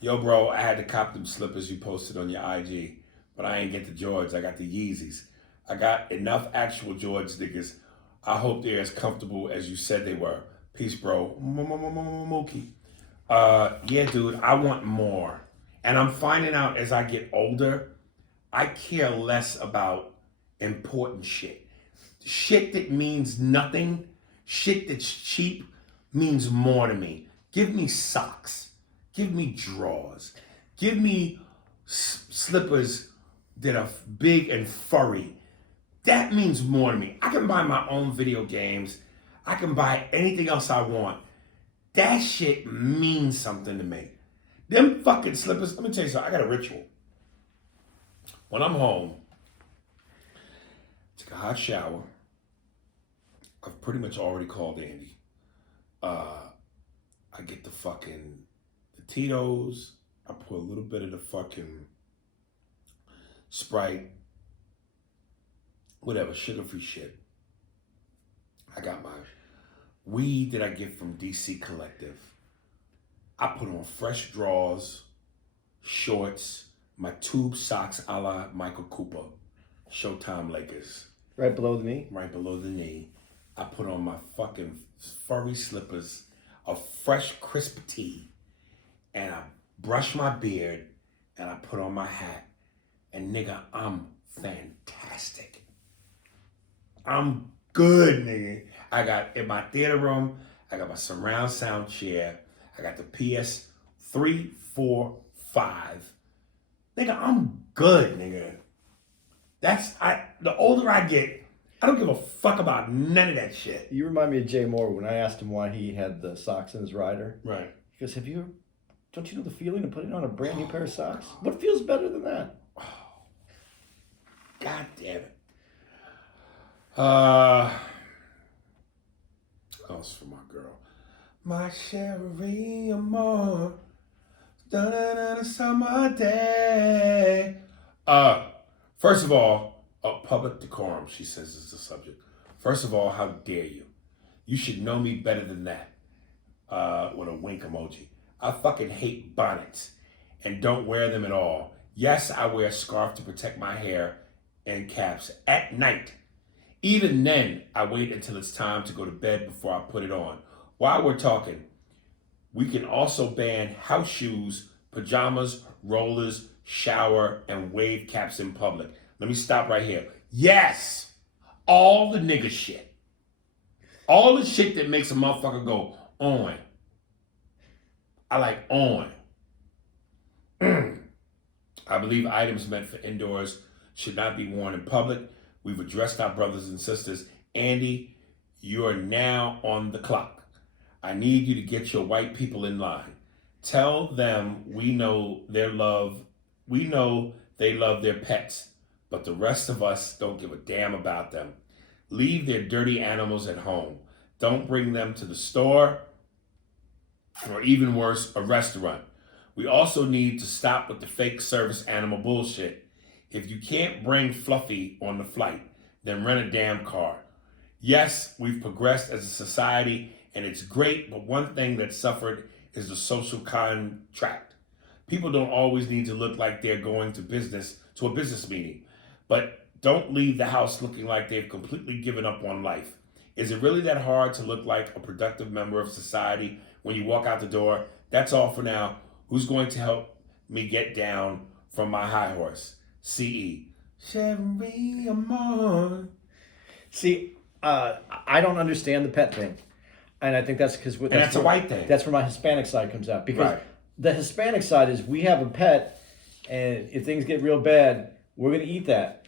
Yo, bro, I had to cop them slippers you posted on your IG, but I ain't get the Jordans. I got the Yeezys. I got enough actual Jordans, niggas. I hope they're as comfortable as you said they were. Peace, bro. Mookie. Yeah, dude, I want more. And I'm finding out as I get older, I care less about important shit. Shit that means nothing, shit that's cheap, means more to me. Give me socks. Give me drawers. Give me slippers that are big and furry. That means more to me. I can buy my own video games. I can buy anything else I want. That shit means something to me. Them fucking slippers, let me tell you something. I got a ritual. When I'm home, take a hot shower. I've pretty much already called Andy. I get the Tito's. I put a little bit of the fucking Sprite. Whatever, sugar-free shit. I got my weed that I get from DC Collective. I put on fresh drawers, shorts, my tube socks a la Michael Cooper, Showtime Lakers. Right below the knee? Right below the knee. I put on my fucking furry slippers, a fresh crisp tee, and I brush my beard, and I put on my hat. And nigga, I'm fantastic. I'm good, nigga. I got, in my theater room, I got my surround sound chair. I got the PS3, 4, 5. Nigga, I'm good, nigga. The older I get, I don't give a fuck about none of that shit. You remind me of Jay Moore when I asked him why he had the socks in his rider. Right. He goes, don't you know the feeling of putting on a brand new pair of socks? What feels better than that? God damn it. Else for my girl. My Cherie Amore. Done it on a summer day. First of all, public decorum, she says is the subject. First of all, how dare you? You should know me better than that. With a wink emoji. I fucking hate bonnets and don't wear them at all. Yes, I wear a scarf to protect my hair and caps at night. Even then, I wait until it's time to go to bed before I put it on. While we're talking, we can also ban house shoes, pajamas, rollers, shower, and wave caps in public. Let me stop right here. Yes, all the nigga shit. All the shit that makes a motherfucker go on. I like on. I believe items meant for indoors should not be worn in public. We've addressed our brothers and sisters. Andy, you're now on the clock. I need you to get your white people in line. Tell them we know they love their pets, but the rest of us don't give a damn about them. Leave their dirty animals at home. Don't bring them to the store, or even worse, a restaurant. We also need to stop with the fake service animal bullshit. If you can't bring Fluffy on the flight, then rent a damn car. Yes, we've progressed as a society, and it's great, but one thing that suffered is the social contract. People don't always need to look like they're going to a business meeting, but don't leave the house looking like they've completely given up on life. Is it really that hard to look like a productive member of society when you walk out the door? That's all for now. Who's going to help me get down from my high horse? CE. Cherie Amore. See, I don't understand the pet thing. And I think that's because that's a white thing. That's where my Hispanic side comes out. Because Right. the Hispanic side is we have a pet, and if things get real bad, we're going to eat that.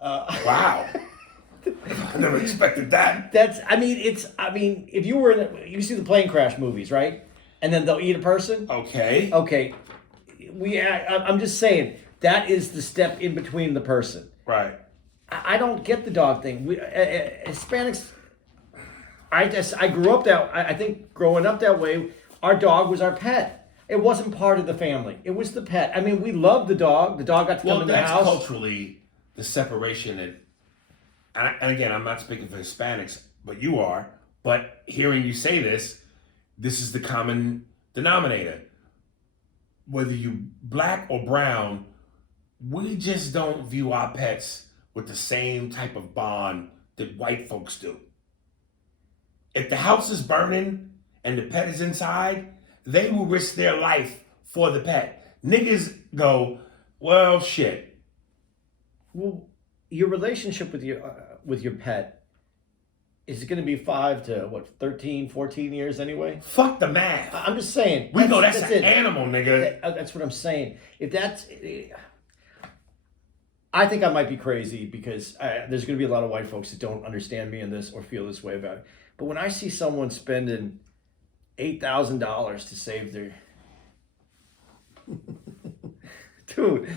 Wow. I never expected that. If you were you see the plane crash movies, right? And then they'll eat a person. Okay. Okay. I'm just saying, that is the step in between the person. Right. I don't get the dog thing. Hispanics, I grew up I think growing up that way, our dog was our pet. It wasn't part of the family. It was the pet. I mean, we loved the dog. The dog got to come in the house. Well, that's culturally the separation. And again, I'm not speaking for Hispanics, but you are. But hearing you say this is the common denominator. Whether you black or brown, we just don't view our pets with the same type of bond that white folks do. If the house is burning and the pet is inside, they will risk their life for the pet. Niggas go, well, shit. Well, your relationship with your pet is going to be 5 to 13, 14 years anyway. Fuck the math. I'm just saying. That's an animal, nigga. That's what I'm saying. I think I might be crazy because there's going to be a lot of white folks that don't understand me in this or feel this way about it. But when I see someone spending $8,000 to save their dude,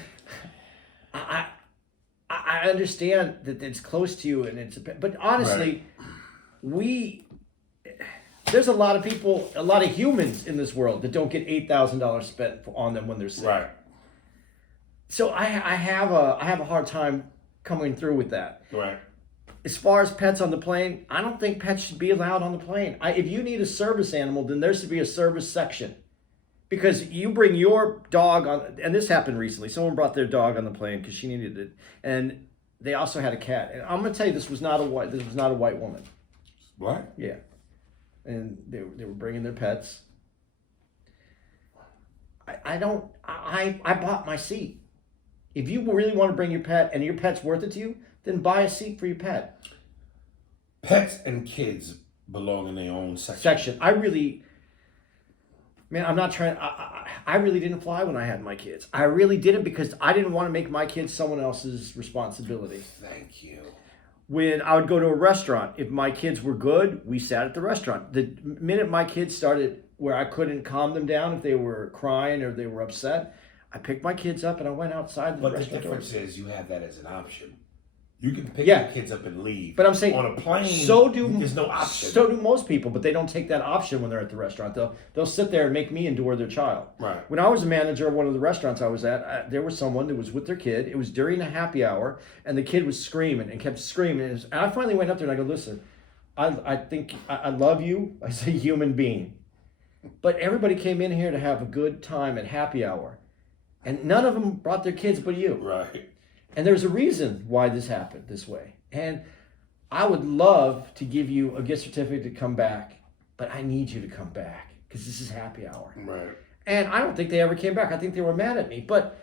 I understand that it's close to you and but honestly, right. There's a lot of people, a lot of humans in this world that don't get $8,000 spent on them when they're sick. Right. So I have a hard time coming through with that. Right. As far as pets on the plane, I don't think pets should be allowed on the plane. If you need a service animal, then there should be a service section. Because you bring your dog on, and this happened recently. Someone brought their dog on the plane because she needed it, and they also had a cat. And I'm gonna tell you, this was not a white woman. What? Yeah, and they were bringing their pets. I bought my seat. If you really want to bring your pet and your pet's worth it to you, then buy a seat for your pet. Pets and kids belong in their own section. I'm not trying. I really didn't fly when I had my kids. I really didn't because I didn't want to make my kids someone else's responsibility. Thank you. When I would go to a restaurant, if my kids were good, we sat at the restaurant. The minute my kids started where I couldn't calm them down if they were crying or they were upset, I picked my kids up and I went outside the restaurant. But the difference is you have that as an option. You can pick your kids up and leave. But I'm saying on a plane, there's no option. So do most people, but they don't take that option when they're at the restaurant. They'll sit there and make me endure their child. Right. When I was a manager of one of the restaurants I was at, there was someone that was with their kid. It was during a happy hour, and the kid was screaming and kept screaming. And I finally went up there and I go, listen, I think I love you as a human being, but everybody came in here to have a good time at happy hour, and none of them brought their kids but you. Right. And there's a reason why this happened this way. And I would love to give you a gift certificate to come back, but I need you to come back because this is happy hour. Right. And I don't think they ever came back. I think they were mad at me. But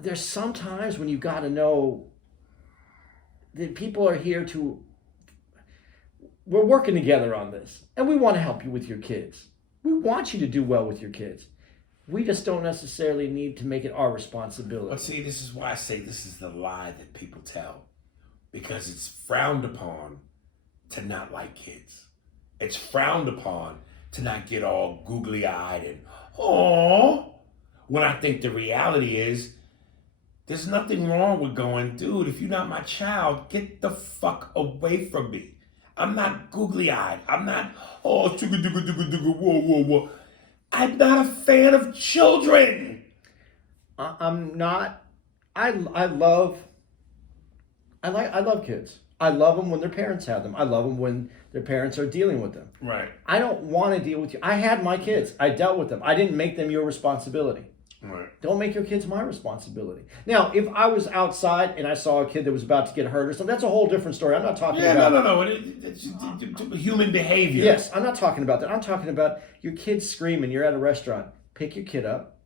there's some times when you got to know that people are here we're working together on this. And we want to help you with your kids. We want you to do well with your kids. We just don't necessarily need to make it our responsibility. But see, this is why I say this is the lie that people tell. Because it's frowned upon to not like kids. It's frowned upon to not get all googly-eyed and, oh. When I think the reality is, there's nothing wrong with going, dude, if you're not my child, get the fuck away from me. I'm not googly-eyed. I'm not, oh, whoa. I'm not a fan of children. I'm not. I love kids. I love them when their parents have them. I love them when their parents are dealing with them. Right. I don't want to deal with you. I had my kids. I dealt with them. I didn't make them your responsibility. Right. Don't make your kids my responsibility. Now, if I was outside and I saw a kid that was about to get hurt or something, that's a whole different story. I'm not talking about... No. It's human behavior. Yes, I'm not talking about that. I'm talking about your kid screaming. You're at a restaurant. Pick your kid up.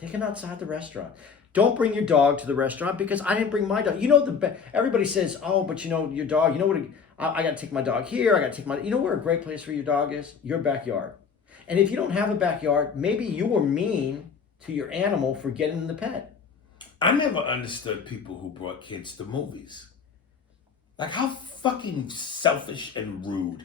Take him outside the restaurant. Don't bring your dog to the restaurant because I didn't bring my dog. You know, everybody says, oh, but you know, your dog, you know what, I got to take my dog here. I got to take you know where a great place for your dog is? Your backyard. And if you don't have a backyard, maybe you were mean to your animal for getting the pet. I never understood people who brought kids to movies. Like, how fucking selfish and rude.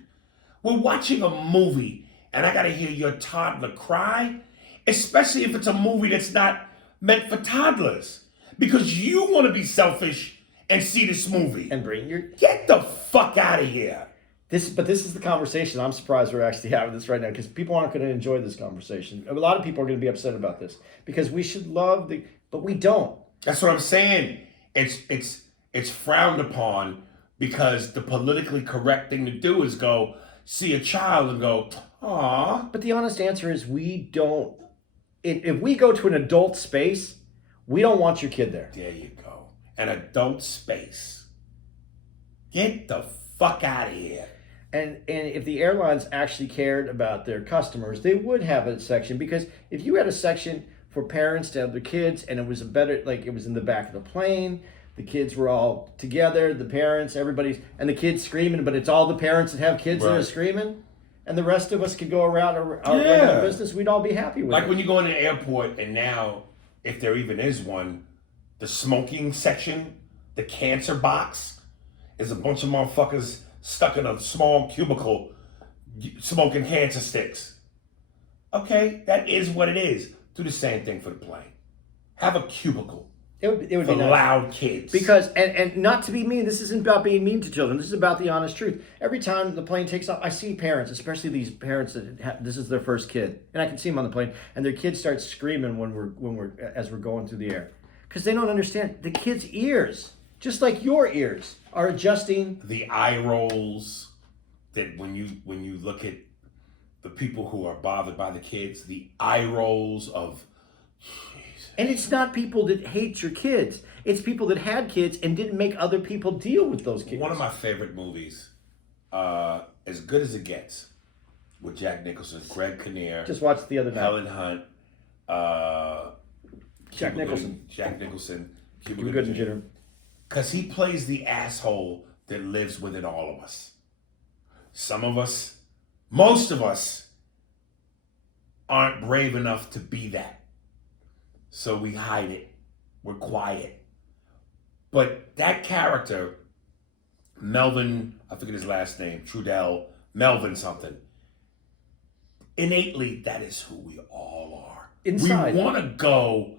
We're watching a movie and I gotta hear your toddler cry, especially if it's a movie that's not meant for toddlers. Because you want to be selfish and see this movie. And bring your... Get the fuck out of here. But this is the conversation. I'm surprised we're actually having this right now because people aren't going to enjoy this conversation. A lot of people are going to be upset about this because we should love but we don't. That's what I'm saying. It's frowned upon because the politically correct thing to do is go see a child and go, aw. But the honest answer is we don't. If we go to an adult space, we don't want your kid there. There you go. An adult space. Get the fuck out of here. And if the airlines actually cared about their customers, they would have a section, because if you had a section for parents to have their kids and it was it was in the back of the plane, the kids were all together, the parents, everybody's, and the kids screaming, but it's all the parents that have kids that are screaming, and the rest of us could go around our regular business, we'd all be happy with it. Like when you go in the airport and now, if there even is one, the smoking section, the cancer box, is a bunch of motherfuckers stuck in a small cubicle smoking cancer sticks. Okay, that is what it is. Do the same thing for the plane. Have a cubicle. It would for be nice. Loud kids. Because, and not to be mean, this isn't about being mean to children. This is about the honest truth. Every time the plane takes off, I see parents, especially these parents that this is their first kid, and I can see them on the plane, and their kids start screaming as we're going through the air, because they don't understand. The kids' ears, just like your ears, are adjusting. The eye rolls that when you look at the people who are bothered by the kids, the eye rolls of. And it's not people that hate your kids. It's people that had kids and didn't make other people deal with those kids. One of my favorite movies, As Good as It Gets, with Jack Nicholson, Greg Kinnear. Just watched the other night. Helen Hunt. Jack Nicholson. Cuba Gooding Jr. Because he plays the asshole that lives within all of us. Some of us, most of us, aren't brave enough to be that. So we hide it. We're quiet. But that character, Melvin, I forget his last name, Trudell, Melvin something. Innately, that is who we all are. Inside. We want to go,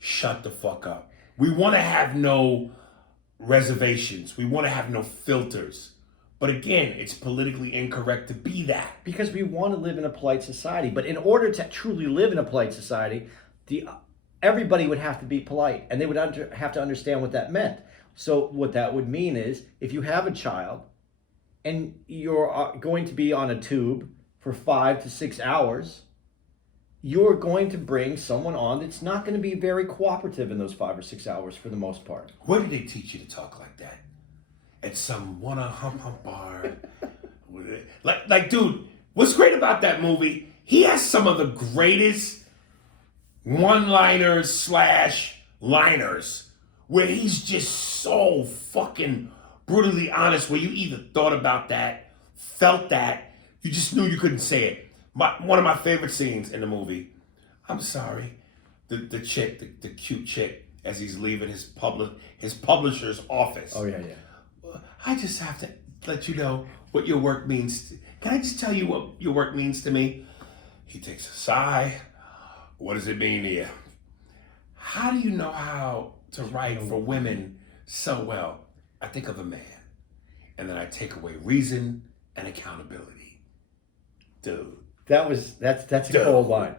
shut the fuck up. We want to have no reservations. We want to have no filters. But again, it's politically incorrect to be that. Because we want to live in a polite society. But in order to truly live in a polite society, everybody would have to be polite, and they would have to understand what that meant. So what that would mean is, if you have a child and you're going to be on a tube for 5 to 6 hours, you're going to bring someone on that's not going to be very cooperative in those 5 or 6 hours for the most part. Where did they teach you to talk like that? At some hump bar? like, dude, what's great about that movie, he has some of the greatest one-liners / liners where he's just so fucking brutally honest, where you either thought about that, felt that, you just knew you couldn't say it. One of my favorite scenes in the movie, I'm sorry, the chick, the cute chick, as he's leaving his publisher's office. Oh, yeah. I just have to let you know what your work means. Can I just tell you what your work means to me? He takes a sigh. What does it mean to you? How do you know how to write for women so well? I think of a man, and then I take away reason and accountability. Dude. That's a cold line.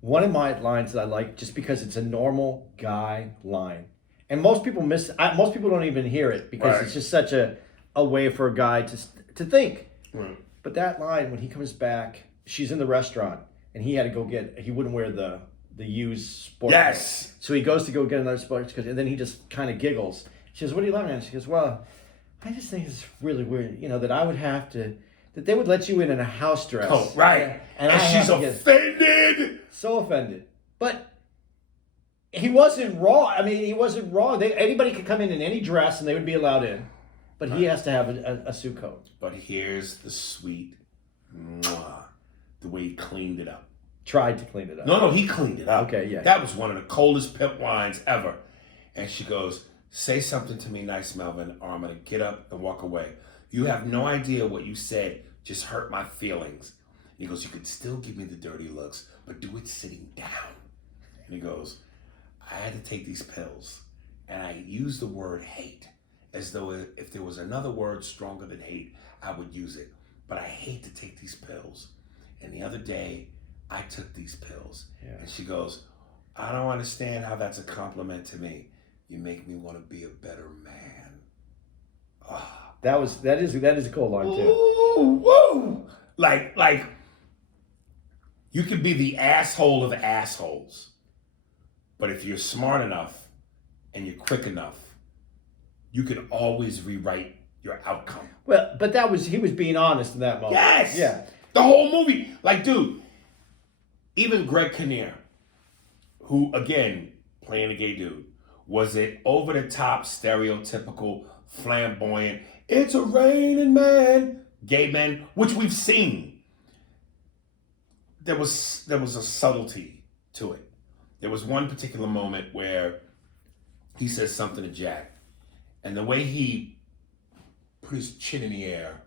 One of my lines that I like, just because it's a normal guy line, and most people most people don't even hear it because it's just such a way for a guy to think. Right. But that line, when he comes back, she's in the restaurant, and he had to go he wouldn't wear the used sports coat. So he goes to go get another sports coat, and then he just kind of giggles. She goes, "What are you laughing at?" She goes, "Well, I just think it's really weird, that I would have to, that they would let you in a house dress." Coat, right. And she's offended. So offended. But He wasn't raw. I mean, he wasn't raw. Anybody could come in any dress and they would be allowed in, but he has to have a suit coat. But here's the sweet, the way he cleaned it up. Tried to clean it up. No, he cleaned it up. Okay, yeah. That was one of the coldest pimp lines ever. And she goes, say something to me nice, Melvin, or I'm going to get up and walk away. You have no idea what you said just hurt my feelings. And he goes, you could still give me the dirty looks, but do it sitting down. And he goes, I had to take these pills, and I used the word hate as though if there was another word stronger than hate, I would use it. But I hate to take these pills. And the other day, I took these pills. Yeah. And she goes, I don't understand how that's a compliment to me. You make me want to be a better man. Oh. That is a cold line too. Ooh, woo! Like, you could be the asshole of assholes. But if you're smart enough and you're quick enough, you can always rewrite your outcome. Well, but he was being honest in that moment. Yes! Yeah. The whole movie. Like, dude, even Greg Kinnear, who, again, playing a gay dude, was it over-the-top, stereotypical, flamboyant, it's a raining man, gay men, which we've seen. There was a subtlety to it. There was one particular moment where he says something to Jack, and the way he put his chin in the air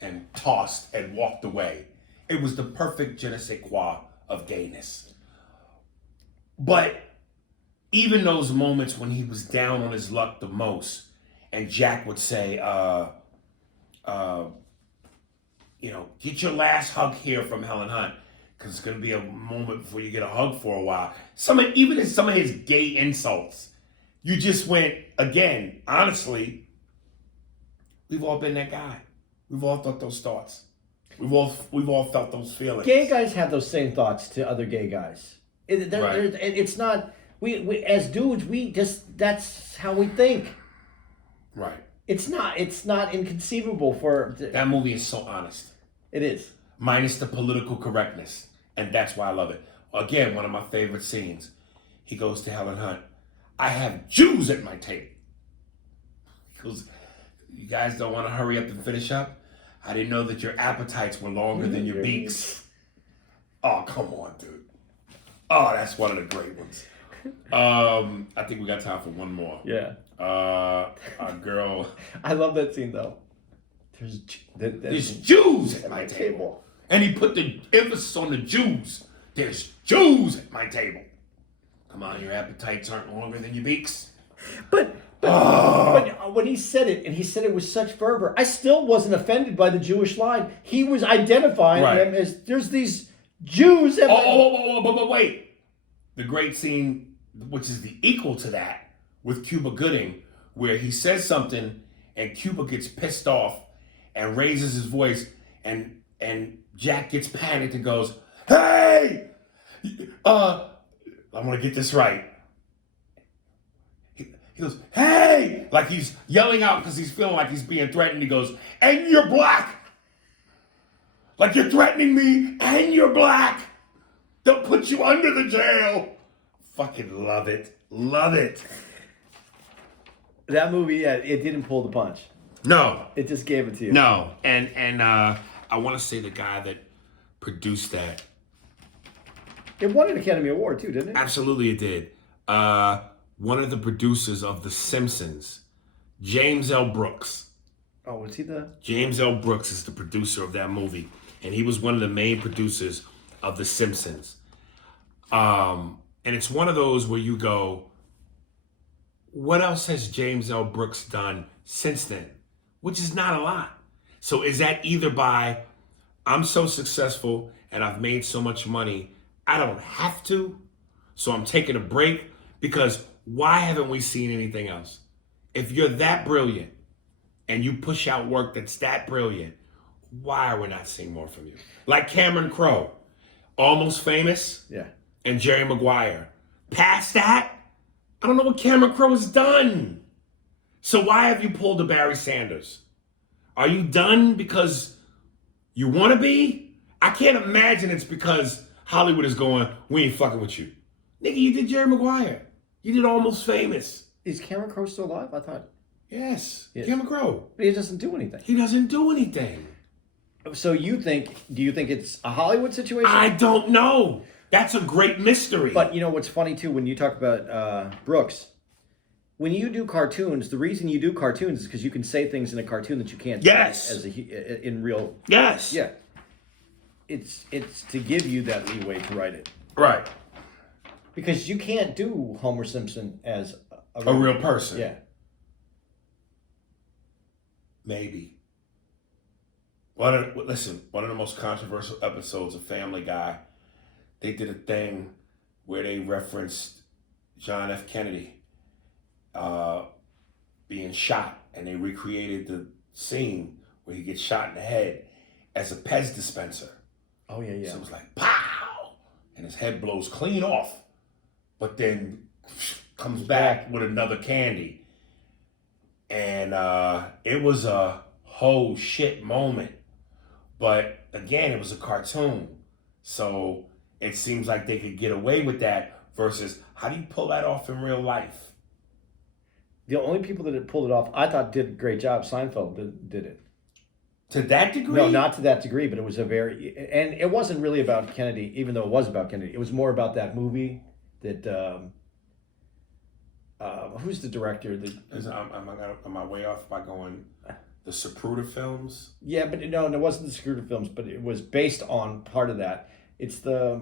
and tossed and walked away, it was the perfect je ne sais quoi of gayness. But even those moments when he was down on his luck the most, and Jack would say, get your last hug here from Helen Hunt, because it's going to be a moment before you get a hug for a while. Even in some of his gay insults, you just went, again, honestly, we've all been that guy. We've all thought those thoughts. We've all felt those feelings. Gay guys have those same thoughts to other gay guys. It's not, we as dudes, that's how we think. Right. It's not inconceivable for... That movie is so honest. It is. Minus the political correctness. And that's why I love it. Again, one of my favorite scenes. He goes to Helen Hunt. I have Jews at my table. He goes, you guys don't want to hurry up and finish up? I didn't know that your appetites were longer than your beaks. Oh, come on, dude. Oh, that's one of the great ones. I think we got time for one more. Yeah. A girl. I love that scene though. There's Jews at my table. And he put the emphasis on the Jews. There's Jews at my table. Come on, your appetites aren't longer than your beaks. But when he said it, and he said it with such fervor, I still wasn't offended by the Jewish line. He was identifying them as, there's these Jews at but wait. The great scene, which is the equal to that, with Cuba Gooding, where he says something and Cuba gets pissed off and raises his voice, and Jack gets panicked and goes, hey! I'm gonna get this right. He goes, hey! Like he's yelling out because he's feeling like he's being threatened. He goes, and you're black! Like you're threatening me and you're black! They'll put you under the jail! Fucking love it. Love it. That movie, yeah, it didn't pull the punch. No. It just gave it to you. No. And I want to say the guy that produced that. It won an Academy Award too, didn't it? Absolutely it did. One of the producers of The Simpsons, James L. Brooks. Oh, was he the... James L. Brooks is the producer of that movie. And he was one of the main producers of The Simpsons. And it's one of those where you go, what else has James L. Brooks done since then? Which is not a lot. So is that either by, I'm so successful and I've made so much money, I don't have to, so I'm taking a break? Because why haven't we seen anything else? If you're that brilliant and you push out work that's that brilliant, why are we not seeing more from you? Like Cameron Crowe, Almost Famous, Yeah. and Jerry Maguire. Past that, I don't know what Cameron Crowe has done. So why have you pulled a Barry Sanders? Are you done because you want to be? I can't imagine it's because Hollywood is going, we ain't fucking with you. Nigga, you did Jerry Maguire. You did Almost Famous. Is Cameron Crowe still alive? I thought. Yes. Yes. Cameron Crowe. But he doesn't do anything. He doesn't do anything. So do you think it's a Hollywood situation? I don't know. That's a great mystery. But you know what's funny too, when you talk about Brooks, when you do cartoons, the reason you do cartoons is because you can say things in a cartoon that you can't Yes. say in real. Yes. Yeah. It's to give you that leeway to write it. Right. Because you can't do Homer Simpson as A real person. Yeah. Maybe. One of the most controversial episodes of Family Guy, they did a thing where they referenced John F. Kennedy being shot, and they recreated the scene where he gets shot in the head as a Pez dispenser. Oh yeah. So it was like pow, and his head blows clean off, but then comes back with another candy, and it was a whole shit moment. But again, it was a cartoon, so it seems like they could get away with that. Versus, how do you pull that off in real life? The only people that had pulled it off, I thought, did a great job. Seinfeld did it. To that degree? No, not to that degree, but it was and it wasn't really about Kennedy, even though it was about Kennedy. It was more about that movie that, who's the director? Am I way off by going the Zapruder films? Yeah, but no, it wasn't the Zapruder films, but it was based on part of that. It's the,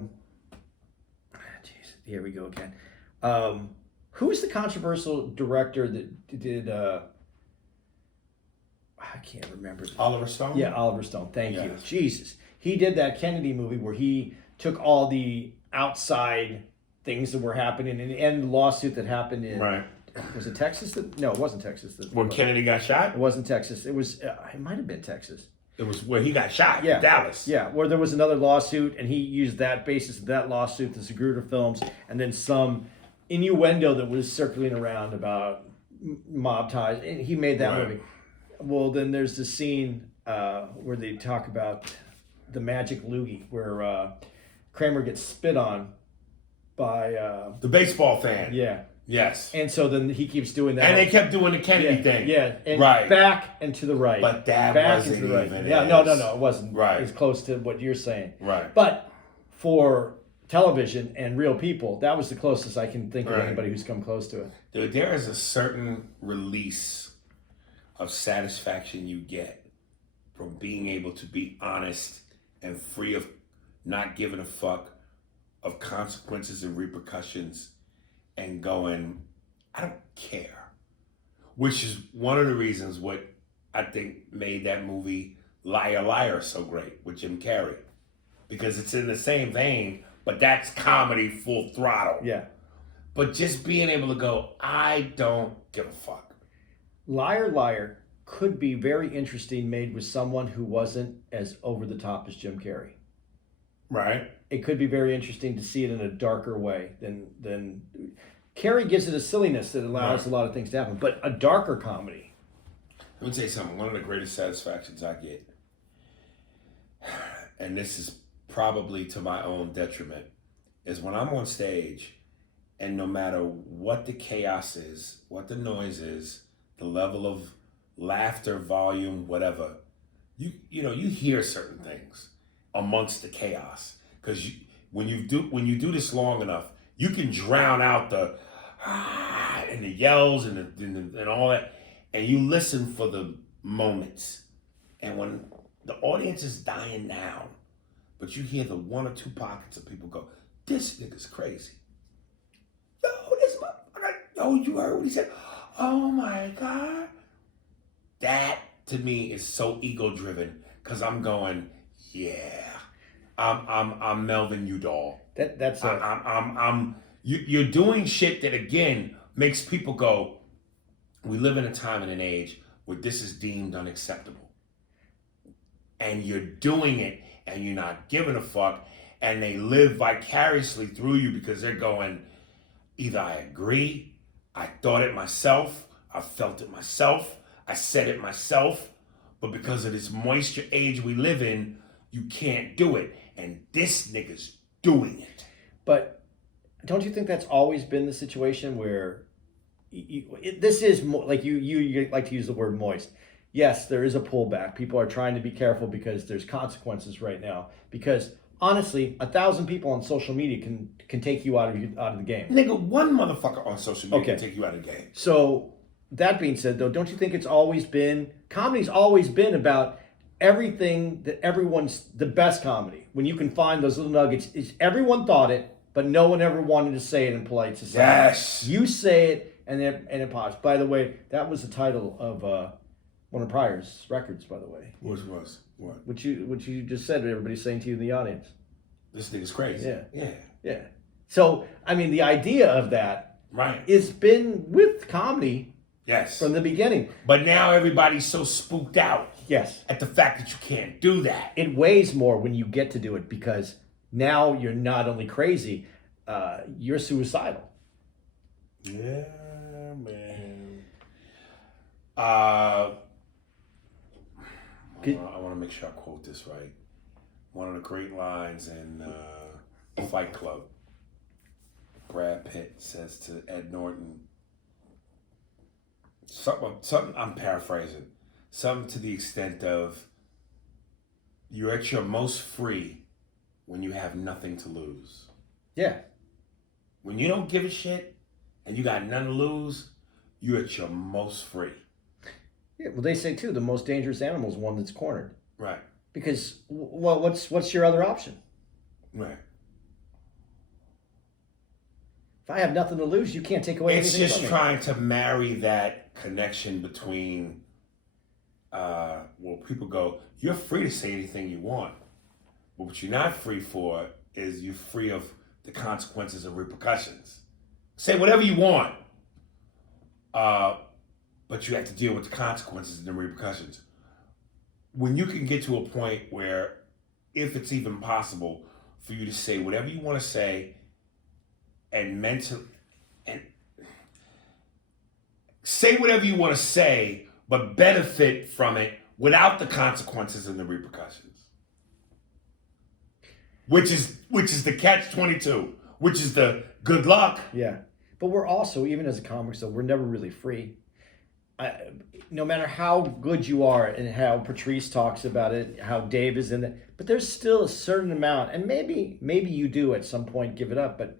jeez, here we go again. Who's the controversial director that did, I can't remember. Oliver Stone? Yeah, Oliver Stone. Thank you. Yes. Jesus. He did that Kennedy movie where he took all the outside things that were happening and the lawsuit that happened in... Right. Was it Texas? No, it wasn't Texas. When Kennedy got shot? It wasn't Texas. It was... it might have been Texas. It was where he got shot Yeah. in Dallas. Yeah, where there was another lawsuit and he used that basis of that lawsuit, the Zapruder films, and then some innuendo that was circling around about mob ties. And he made that movie. Well, then there's the scene where they talk about the magic loogie, where Kramer gets spit on by... the baseball fan. Yeah. Yes. And so then he keeps doing that. And they kept doing the Kennedy thing. Yeah. And right. back and to the right. But that back wasn't and to the right. even Yeah, as... no. It wasn't right. as close to what you're saying. Right. But for television and real people, that was the closest I can think of right. anybody who's come close to it. There is a certain release of satisfaction you get from being able to be honest and free of not giving a fuck of consequences and repercussions and going, I don't care. Which is one of the reasons what I think made that movie Liar Liar so great with Jim Carrey. Because it's in the same vein, but that's comedy full throttle. Yeah. But just being able to go, I don't give a fuck. Liar Liar could be very interesting made with someone who wasn't as over the top as Jim Carrey. Right. It could be very interesting to see it in a darker way than Carrey gives it a silliness that allows a lot of things to happen, but a darker comedy. Let me tell you something. One of the greatest satisfactions I get, and this is probably to my own detriment, is when I'm on stage and no matter what the chaos is, what the noise is, the level of laughter, volume, whatever, you hear certain things amongst the chaos. Because when you do this long enough, you can drown out the and the yells and all that, and you listen for the moments. And when the audience is dying down, but you hear the one or two pockets of people go, "This nigga's crazy." Yo, this motherfucker. Yo, you heard what he said? Oh my God. That to me is so ego driven because I'm going, yeah. I'm Melvin Udall. That's You're doing shit that again makes people go, we live in a time and an age where this is deemed unacceptable. And you're doing it and you're not giving a fuck, and they live vicariously through you because they're going, either I agree, I thought it myself, I felt it myself, I said it myself, but because of this moisture age we live in, you can't do it. And this nigga's doing it. But don't you think that's always been the situation where this is like you like to use the word moist? Yes, there is a pullback. People are trying to be careful because there's consequences right now. Because honestly, 1,000 people on social media can take you out of the game. Nigga, one motherfucker on social media Okay. can take you out of the game. So that being said, though, don't you think comedy's always been about everything that everyone's the best comedy? When you can find those little nuggets, everyone thought it, but no one ever wanted to say it in polite society. Yes. You say it, and it pops. By the way, that was the title of one of Pryor's records. By the way, Which was what? Which you just said. Everybody's saying to you in the audience. This nigga's crazy. Yeah. So I mean, the idea of that has been with comedy. Yes. From the beginning. But now everybody's so spooked out. Yes. At the fact that you can't do that. It weighs more when you get to do it because now you're not only crazy, you're suicidal. Yeah, man. I want to make sure I quote this right. One of the great lines in Fight Club. Brad Pitt says to Ed Norton, something I'm paraphrasing, something to the extent of, you're at your most free when you have nothing to lose. Yeah. When you don't give a shit and you got nothing to lose, you're at your most free. Yeah, well, they say too, the most dangerous animal is one that's cornered. Right. Because what's your other option? Right. If I have nothing to lose, you can't take away anything. It's just trying to marry that connection between, people go, you're free to say anything you want. But what you're not free for is you're free of the consequences and repercussions. Say whatever you want, but you have to deal with the consequences and the repercussions. When you can get to a point where, if it's even possible for you to say whatever you want to say, and say whatever you want to say, but benefit from it without the consequences and the repercussions. Which is the catch-22, which is the good luck. Yeah. But we're also, even as a comic, so we're never really free. No matter how good you are and how Patrice talks about it, how Dave is in it, but there's still a certain amount, and maybe you do at some point give it up, but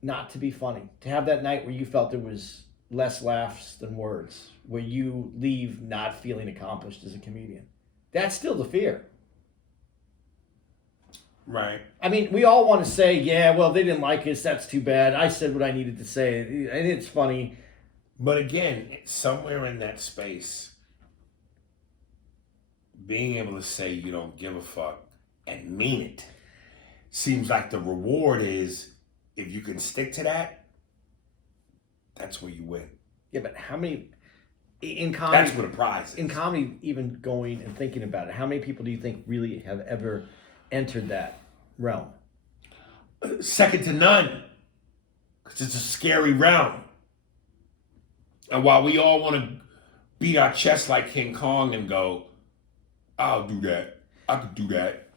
not to be funny. To have that night where you felt there was less laughs than words, where you leave not feeling accomplished as a comedian. That's still the fear. Right. I mean, we all want to say, yeah, well, they didn't like us. That's too bad. I said what I needed to say. And it's funny. But again, somewhere in that space, being able to say you don't give a fuck and mean it seems like the reward is, if you can stick to that, that's where you win. Yeah, but how many in comedy? That's what the prize is. In comedy, even going and thinking about it, how many people do you think really have ever entered that realm? Second to none, because it's a scary realm. And while we all want to beat our chest like King Kong and go, I'll do that, I could do that,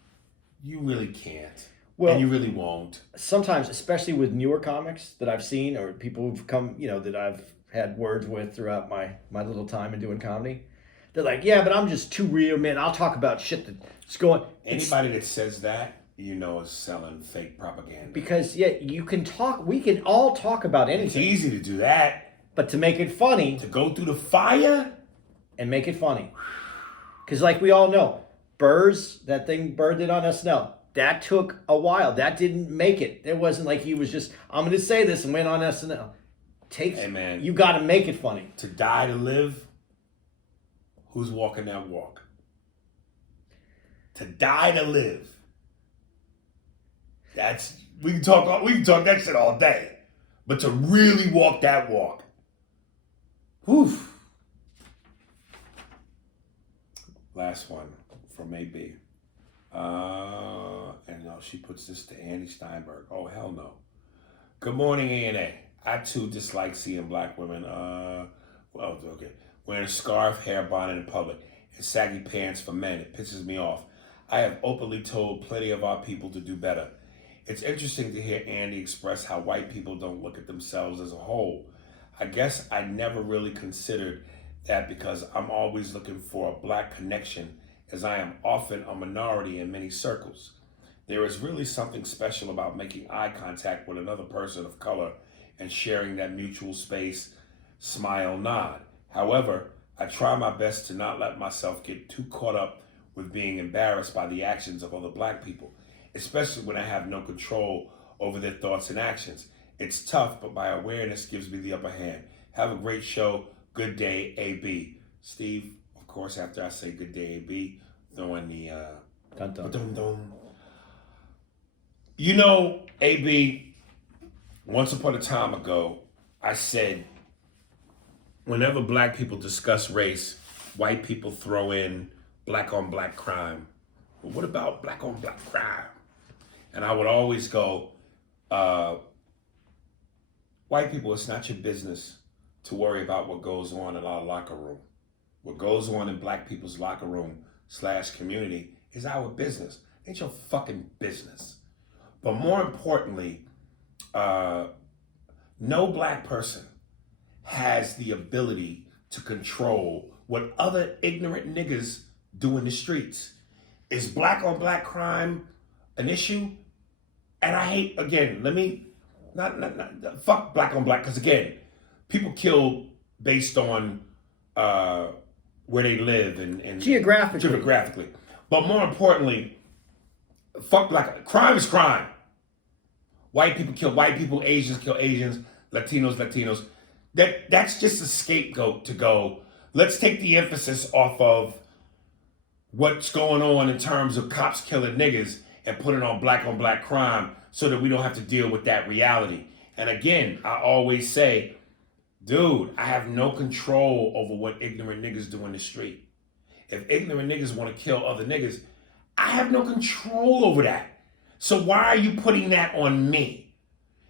you really can't. Well, and you really won't. Sometimes, especially with newer comics that I've seen, or people who've come, that I've had words with throughout my little time in doing comedy, they're like, yeah, but I'm just too real, man. I'll talk about shit that's going. Anybody that says that, is selling fake propaganda. Because, yeah, you can talk, we can all talk about anything. It's easy to do that. But to make it funny. To go through the fire. And make it funny. Because like we all know, that thing Burr did on SNL, that took a while. That didn't make it. It wasn't like he was just, I'm going to say this and went on SNL. Hey man, you got to make it funny. To die to live, who's walking that walk? To die to live. We can talk that shit all day. But to really walk that walk. Whew. Last one from AB. And no, she puts this to Andy Steinberg. Oh, hell no. Good morning, A&A. I too dislike seeing black women, wearing a scarf, hair bonnet in public, and saggy pants for men. It pisses me off. I have openly told plenty of our people to do better. It's interesting to hear Andy express how white people don't look at themselves as a whole. I guess I never really considered that because I'm always looking for a black connection, as I am often a minority in many circles. There is really something special about making eye contact with another person of color and sharing that mutual space, smile, nod. However, I try my best to not let myself get too caught up with being embarrassed by the actions of other black people, especially when I have no control over their thoughts and actions. It's tough, but my awareness gives me the upper hand. Have a great show. Good day, AB. Steve, of course, after I say good day, AB, throwing the Dun, dun. dum-dum. You know, AB, once upon a time ago, I said, whenever black people discuss race, white people throw in black on black crime. But what about black on black crime? And I would always go, white people, it's not your business to worry about what goes on in our locker room. What goes on in black people's locker room / community is our business. Ain't your fucking business. But more importantly, no black person has the ability to control what other ignorant niggas do in the streets. Is black on black crime an issue? And I hate, again, let me, not fuck black on black, because again, people kill based on where they live and geographically. But more importantly, fuck black, crime is crime. White people kill white people, Asians kill Asians, Latinos. That's just a scapegoat to go, let's take the emphasis off of what's going on in terms of cops killing niggas and put it on black crime so that we don't have to deal with that reality. And again, I always say, dude, I have no control over what ignorant niggas do in the street. If ignorant niggas want to kill other niggas, I have no control over that. So why are you putting that on me?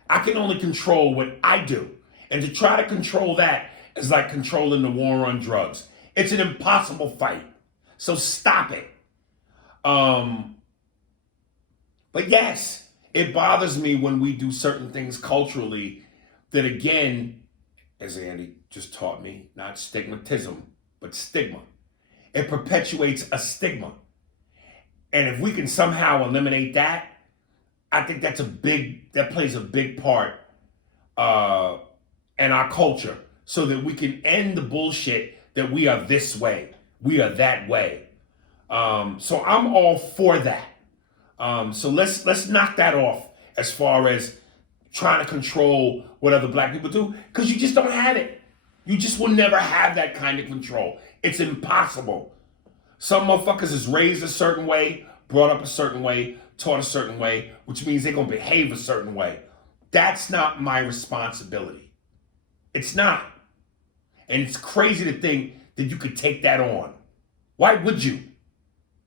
I can only control what I do. And to try to control that is like controlling the war on drugs. It's an impossible fight. So stop it. But yes, it bothers me when we do certain things culturally that, again, as Andy just taught me, not stigmatism, but stigma. It perpetuates a stigma. And if we can somehow eliminate that, I think that plays a big part in our culture, so that we can end the bullshit that we are this way, we are that way. So I'm all for that. So let's knock that off as far as trying to control what other black people do, because you just don't have it. You just will never have that kind of control. It's impossible. Some motherfuckers is raised a certain way, brought up a certain way, taught a certain way, which means they're gonna behave a certain way. That's not my responsibility. It's not. And it's crazy to think that you could take that on. Why would you?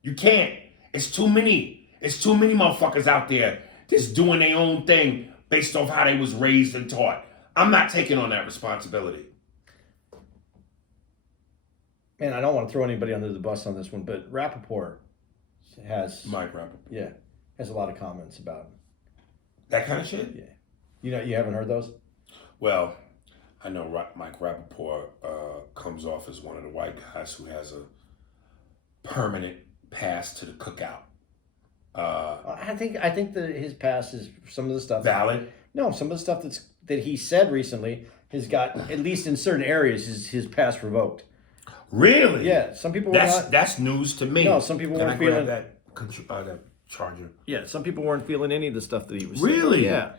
You can't. It's too many motherfuckers out there that's doing their own thing based off how they was raised and taught. I'm not taking on that responsibility. Man, I don't want to throw anybody under the bus on this one, but Rappaport has... Mike Rappaport. Yeah, has a lot of comments about... That kind of shit? Yeah. You haven't heard those? Well, I know Mike Rappaport comes off as one of the white guys who has a permanent pass to the cookout. I think that his pass is some of the stuff... Valid? No, some of the stuff that he said recently has got, at least in certain areas, his pass revoked. Really? Yeah, some people were not... That's news to me. No, some people weren't feeling... that charger? Yeah, some people weren't feeling any of the stuff that he was really saying. Yeah.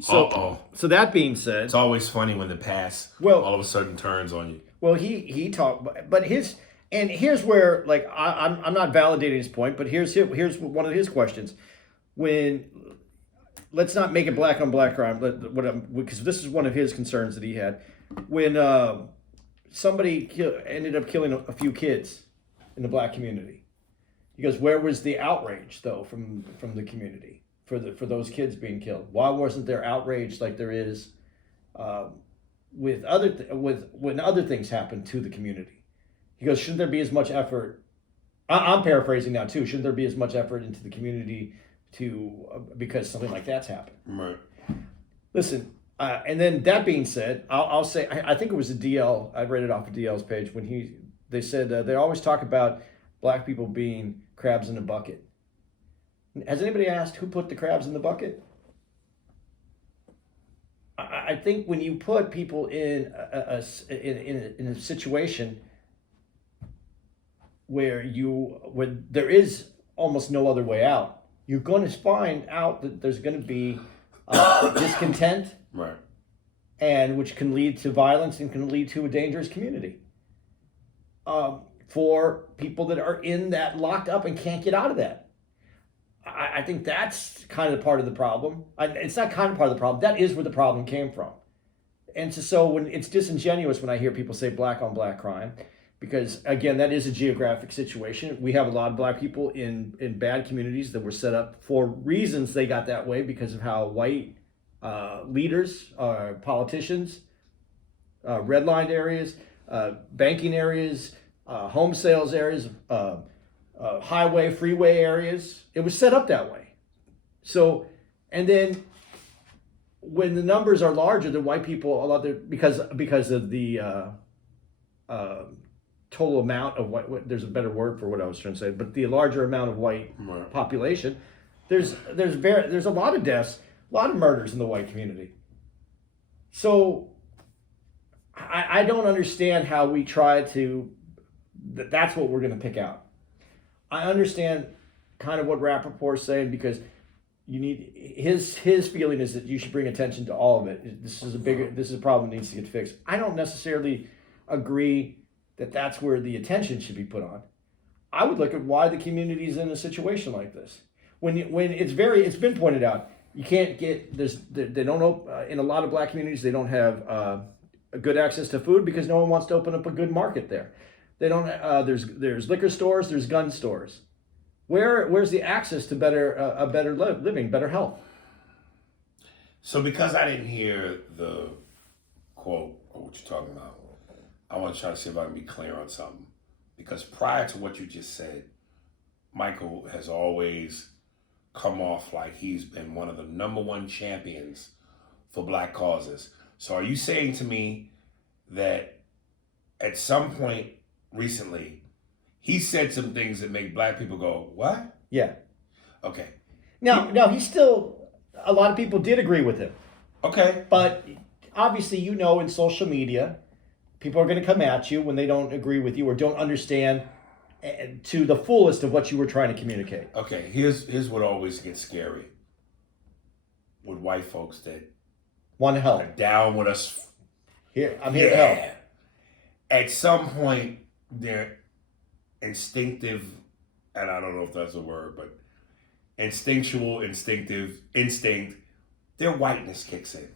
So that being said... It's always funny when the pass all of a sudden turns on you. Well, he talked... But here's where, like, I'm not validating his point, but here's one of his questions. Let's not make it black on black crime, because this is one of his concerns that he had. When somebody ended up killing a few kids in the black community, he goes, "Where was the outrage though from the community for those kids being killed? Why wasn't there outrage like there is when other things happen to the community?" He goes, "Shouldn't there be as much effort?" I'm paraphrasing now too. Shouldn't there be as much effort into the community because something like that's happened. Right. Listen, and then that being said, I'll say I think it was a DL. I read it off of DL's page when they said they always talk about black people being crabs in a bucket. Has anybody asked who put the crabs in the bucket? I think when you put people in a situation where there is almost no other way out, you're going to find out that there's going to be discontent, right, and which can lead to violence and can lead to a dangerous community for people that are in that locked up and can't get out of that. I think that's kind of part of the problem. It's not kind of part of the problem. That is where the problem came from. And so when it's disingenuous when I hear people say black on black crime, because again, that is a geographic situation. We have a lot of black people in bad communities that were set up for reasons they got that way because of how white leaders, politicians, redlined areas, banking areas, home sales areas, highway, freeway areas. It was set up that way. So, and then when the numbers are larger than white people, because of the total amount of white, there's a better word for what I was trying to say, but the larger amount of white population, there's a lot of deaths, a lot of murders in the white community. So I don't understand how we try to, that's what we're going to pick out. I understand kind of what Rappaport's saying, because you need his feeling is that you should bring attention to all of it. This is a problem that needs to get fixed. I don't necessarily agree that that's where the attention should be put on. I would look at why the community is in a situation like this. When it's been pointed out, you can't get this. They don't in a lot of black communities, they don't have a good access to food because no one wants to open up a good market there. They don't. There's liquor stores. There's gun stores. Where's the access to a better living, better health? So because I didn't hear the quote or what you're talking about, I want to try to see if I can be clear on something. Because prior to what you just said, Michael has always come off like he's been one of the number one champions for black causes. So are you saying to me that at some point recently, he said some things that make black people go, what? Yeah. Okay. Now he's still, a lot of people did agree with him. Okay. But obviously, in social media, people are going to come at you when they don't agree with you or don't understand to the fullest of what you were trying to communicate. Okay, here's what always gets scary with white folks that want to help. Are down with us. I'm here to help. At some point, they're instinctive, and I don't know if that's a word, but instinctive instinct, their whiteness kicks in.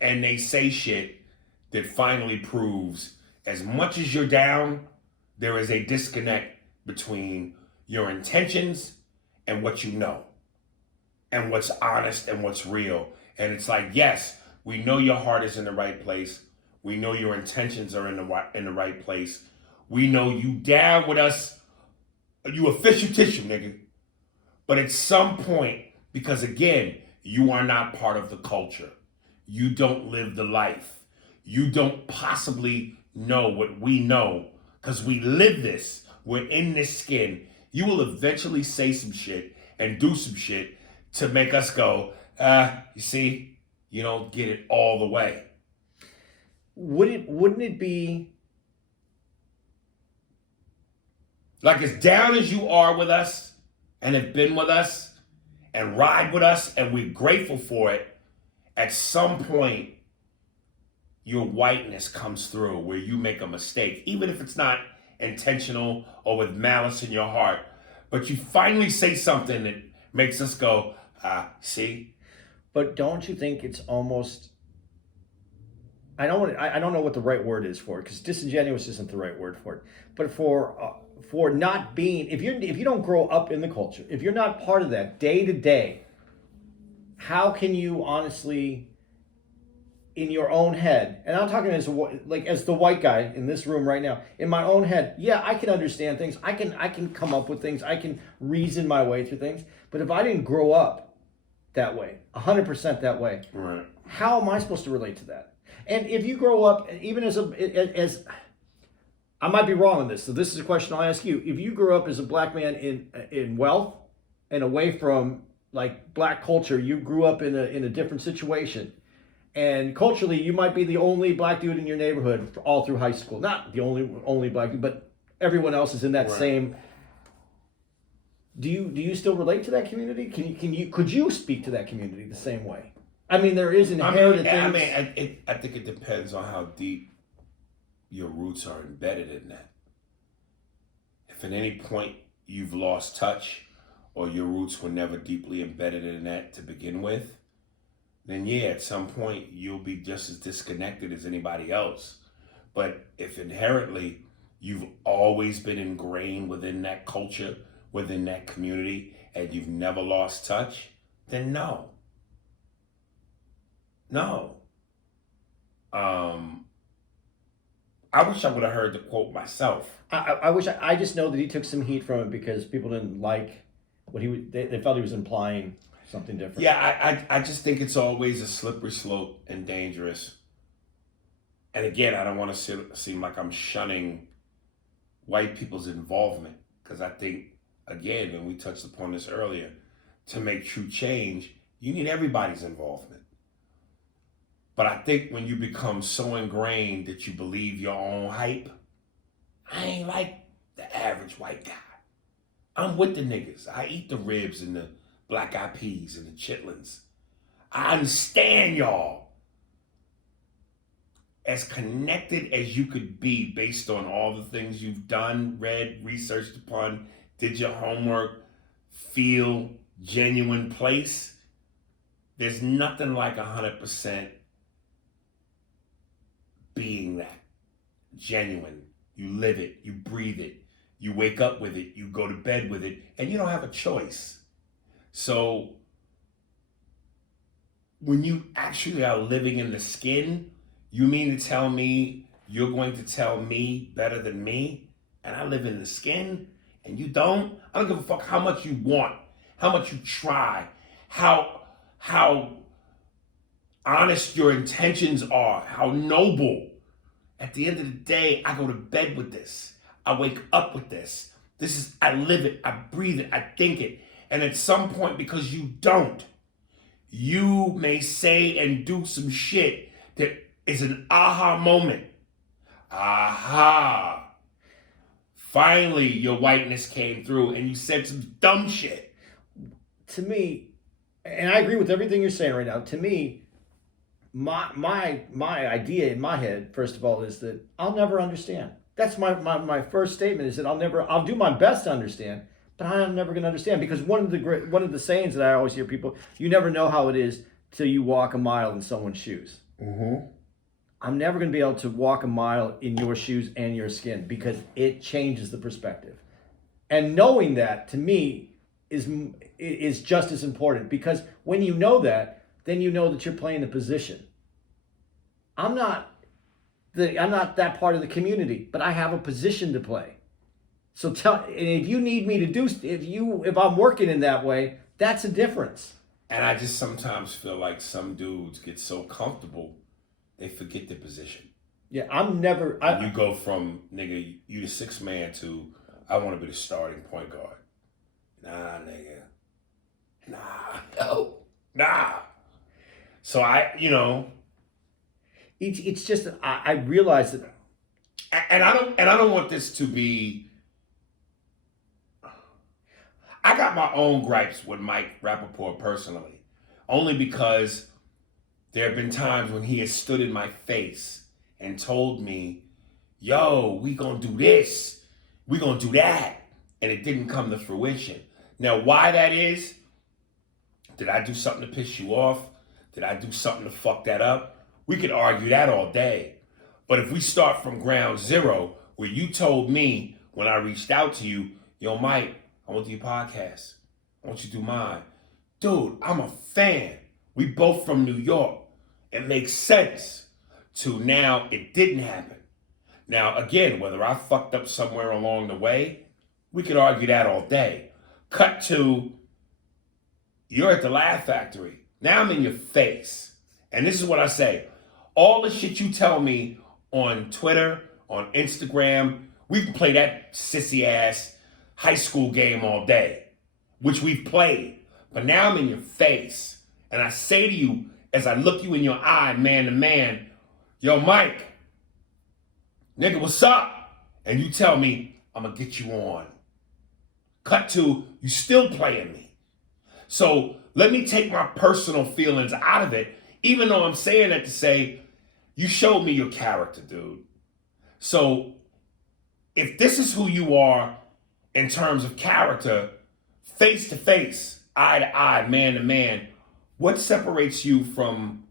And they say shit that finally proves as much as you're down, there is a disconnect between your intentions and what you know, and what's honest and what's real. And it's like, yes, we know your heart is in the right place. We know your intentions are in the right place. We know you down with us. You official tissue, nigga. But at some point, because again, you are not part of the culture. You don't live the life. You don't possibly know what we know because we live this. We're in this skin. You will eventually say some shit and do some shit to make us go, you see, you don't get it all the way. Wouldn't it be like as down as you are with us and have been with us and ride with us and we're grateful for it, at some point your whiteness comes through where you make a mistake, even if it's not intentional or with malice in your heart, but you finally say something that makes us go, see? But don't you think it's almost, I don't know what the right word is for it, because disingenuous isn't the right word for it, but for not being, if you don't grow up in the culture, if you're not part of that day to day, how can you honestly in your own head, and I'm talking as as the white guy in this room right now, in my own head, yeah, I can understand things. I can come up with things. I can reason my way through things. But if I didn't grow up that way, 100% that way, Right. how am I supposed to relate to that? And if you grow up, even as I might be wrong on this, so this is a question I'll ask you. If you grew up as a black man in wealth and away from like black culture, you grew up in a different situation, and culturally you might be the only black dude in your neighborhood all through high school. Not the only black dude, but everyone else is in that same. Do you still relate to that community? Could you speak to that community the same way? I mean, there is inherited things. I think it depends on how deep your roots are embedded in that. If at any point you've lost touch or your roots were never deeply embedded in that to begin with, then yeah, at some point you'll be just as disconnected as anybody else. But if inherently you've always been ingrained within that culture, within that community, and you've never lost touch, then no. I wish I would have heard the quote myself. I wish I just know that he took some heat from it because people didn't like what they felt he was implying something different. Yeah, I just think it's always a slippery slope and dangerous. And again, I don't want to seem like I'm shunning white people's involvement, because I think, again, and we touched upon this earlier, to make true change, you need everybody's involvement. But I think when you become so ingrained that you believe your own hype, I ain't like the average white guy. I'm with the niggas. I eat the ribs and the black eyed peas and the chitlins. I understand y'all. As connected as you could be based on all the things you've done, read, researched upon, did your homework, feel genuine place, there's nothing like 100% being that. Genuine. You live it, you breathe it, you wake up with it, you go to bed with it, and you don't have a choice. So when you actually are living in the skin, you mean to tell me you're going to tell me better than me? And I live in the skin and you don't? I don't give a fuck how much you want, how much you try, how honest your intentions are, how noble. At the end of the day, I go to bed with this. I wake up with this. I live it, I breathe it, I think it. And at some point, because you don't, you may say and do some shit that is an aha moment. Aha. Finally, your whiteness came through and you said some dumb shit. To me, and I agree with everything you're saying right now, to me, my idea in my head, first of all, is that I'll never understand. That's my first statement, is that I'll do my best to understand, but I'm never going to understand, because one of the sayings that I always hear people, you never know how it is till you walk a mile in someone's shoes. Mm-hmm. I'm never going to be able to walk a mile in your shoes and your skin, because it changes the perspective. And knowing that, to me, is just as important, because when you know that, then you know that you're playing the position. I'm not that part of the community, but I have a position to play. So and if you need me to do, if I'm working in that way, that's a difference. And I just sometimes feel like some dudes get so comfortable, they forget their position. Yeah, you go from, nigga, you the sixth man to, I want to be the starting point guard. Nah, nigga. Nah. So it's just, I realize that. And I don't want this to be, I got my own gripes with Mike Rappaport personally, only because there have been times when he has stood in my face and told me, yo, we gonna do this, we gonna do that, and it didn't come to fruition. Now, why that is, did I do something to piss you off? Did I do something to fuck that up? We could argue that all day. But if we start from ground zero, where you told me when I reached out to you, yo, Mike, I want to do your podcast. I want you to do mine. Dude, I'm a fan. We both from New York. it makes sense to now it didn't happen. Now, again, whether I fucked up somewhere along the way, we could argue that all day. Cut to, you're at the Laugh Factory. Now I'm in your face. And this is what I say. All the shit you tell me on Twitter, on Instagram, we can play that sissy ass high school game all day, which we've played. But now I'm in your face. And I say to you, as I look you in your eye, man to man, yo, Mike, nigga, what's up? And you tell me, I'm gonna get you on. Cut to, you still playing me. So let me take my personal feelings out of it, even though I'm saying that to say, you showed me your character, dude. So if this is who you are in terms of character, face to face, eye to eye, man to man, what separates you from,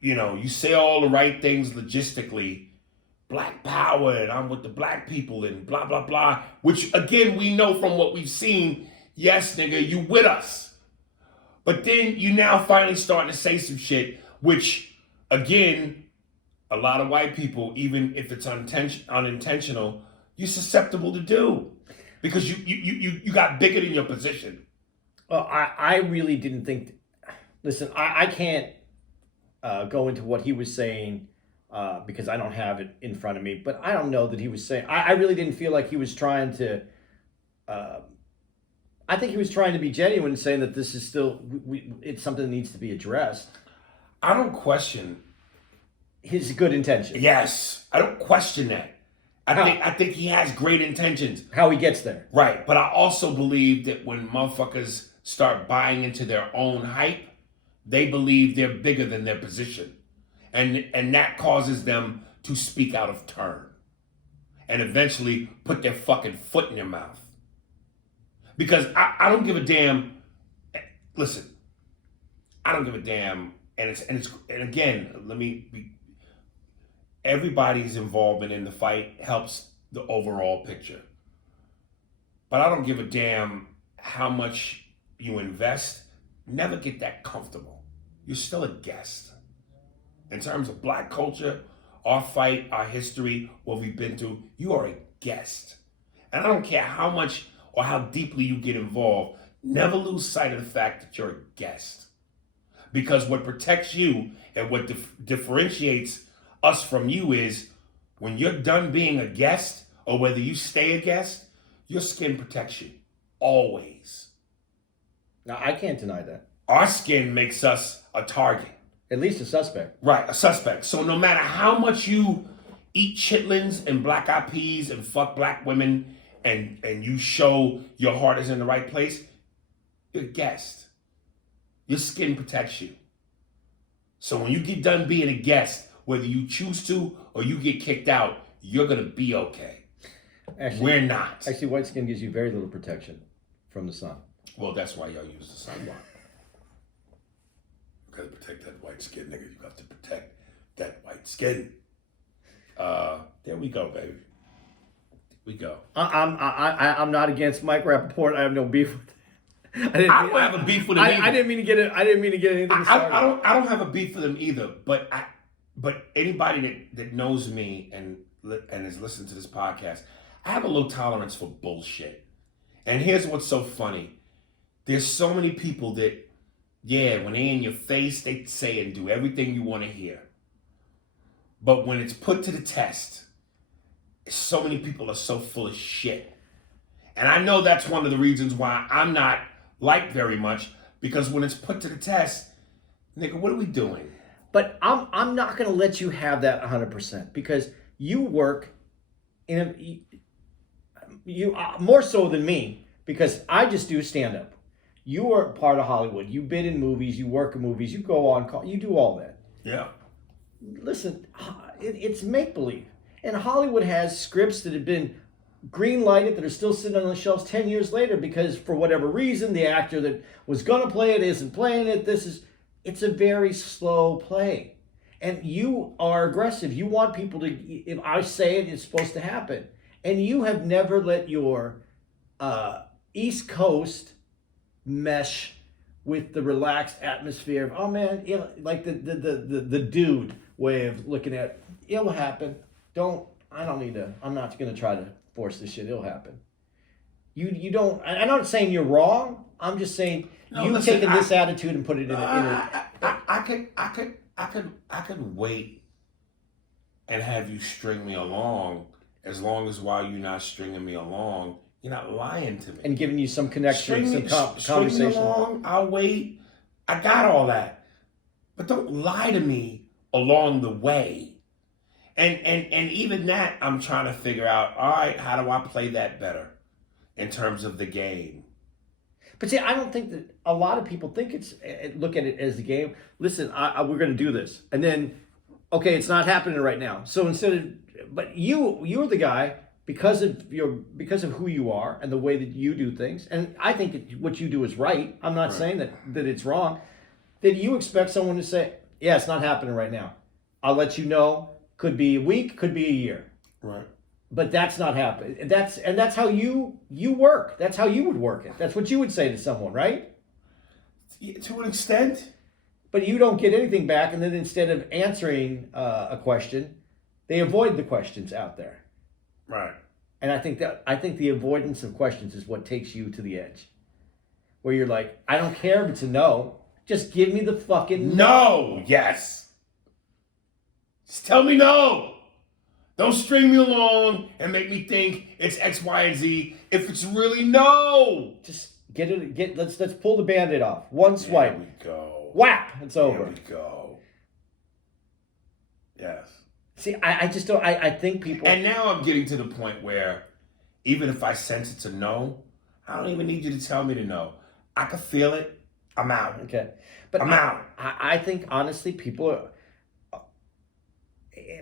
you say all the right things logistically, black power, and I'm with the black people, and blah, blah, blah, which, again, we know from what we've seen, yes, nigga, you with us. But then you now finally starting to say some shit, which, again, a lot of white people, even if it's unintentional, you're susceptible to do. Because you got bigger than your position. Well, I really didn't think... Listen, I can't go into what he was saying because I don't have it in front of me. But I don't know that he was saying... I really didn't feel like he was trying to... I think he was trying to be genuine and saying that this is still... it's something that needs to be addressed. I don't question... his good intentions. Yes, I don't question that. I think he has great intentions. How he gets there. Right, but I also believe that when motherfuckers start buying into their own hype, they believe they're bigger than their position. And that causes them to speak out of turn. And eventually put their fucking foot in their mouth. Because I don't give a damn. Listen, I don't give a damn. And again, let me be... Everybody's involvement in the fight helps the overall picture. But I don't give a damn how much you invest. Never get that comfortable. You're still a guest. In terms of black culture, our fight, our history, what we've been through, you are a guest. And I don't care how much or how deeply you get involved, never lose sight of the fact that you're a guest. Because what protects you and what differentiates us from you is when you're done being a guest, or whether you stay a guest, your skin protects you. Always. Now, I can't deny that. Our skin makes us a target. At least a suspect. Right, a suspect. So no matter how much you eat chitlins and black eyed peas and fuck black women and you show your heart is in the right place, you're a guest. Your skin protects you. So when you get done being a guest, whether you choose to or you get kicked out, you're going to be okay. Actually, we're not. Actually, white skin gives you very little protection from the sun. Well, that's why y'all use the sunblock. You got to protect that white skin, nigga. You got to protect that white skin. There we go, baby. We go. I'm not against Mike Rappaport. I have no beef with I don't have a beef with him either. I didn't mean to get it. I didn't mean to get anything started. I don't have a beef with him either. But anybody that knows me and has listened to this podcast, I have a low tolerance for bullshit. And here's what's so funny. There's so many people that, when they're in your face, they say and do everything you want to hear. But when it's put to the test, so many people are so full of shit. And I know that's one of the reasons why I'm not liked very much, because when it's put to the test, nigga, what are we doing? But I'm not going to let you have that 100% because you work you more so than me, because I just do stand up. You are part of Hollywood. You bid in movies. You work in movies. You go on call. You do all that. Yeah. Listen, it's make believe, and Hollywood has scripts that have been green lighted that are still sitting on the shelves 10 years later because for whatever reason the actor that was going to play it isn't playing it. It's a very slow play. And you are aggressive. You want people to, if I say it, it's supposed to happen. And you have never let your East Coast mesh with the relaxed atmosphere of, oh man, like the dude way of looking at it'll happen. I'm not gonna try to force this shit. It'll happen. You don't. I'm not saying you're wrong. I'm just saying you've taken this attitude and put it in a. I could wait and have you string me along as long as while you're not stringing me along, you're not lying to me and giving you some connection, string conversation. Me along, I'll wait. I got all that, but don't lie to me along the way. And even that, I'm trying to figure out. All right, how do I play that better in terms of the game? But see, I don't think that a lot of people think look at it as the game. Listen, we're going to do this, and then, okay, it's not happening right now. So but you're the guy because of who you are and the way that you do things. And I think what you do is right. I'm not saying that it's wrong. That you expect someone to say, yeah, it's not happening right now. I'll let you know. Could be a week, could be a year. Right. But that's not happening. That's how you work. That's how you would work it. That's what you would say to someone, right? To an extent. But you don't get anything back, and then instead of answering a question, they avoid the questions out there. Right. And I think the avoidance of questions is what takes you to the edge, where you're like, I don't care if it's a no. Just give me the fucking no. Yes. Just tell me no. Don't string me along and make me think it's X, Y, and Z if it's really no. Just let's pull the Band-Aid off. One swipe. There we go. Whap! It's over. There we go. Yes. See, I just don't. I think people. And now I'm getting to the point where even if I sense it's a no, I don't even need you to tell me to no. I can feel it. I'm out. Okay. But I'm out. I think honestly, people are.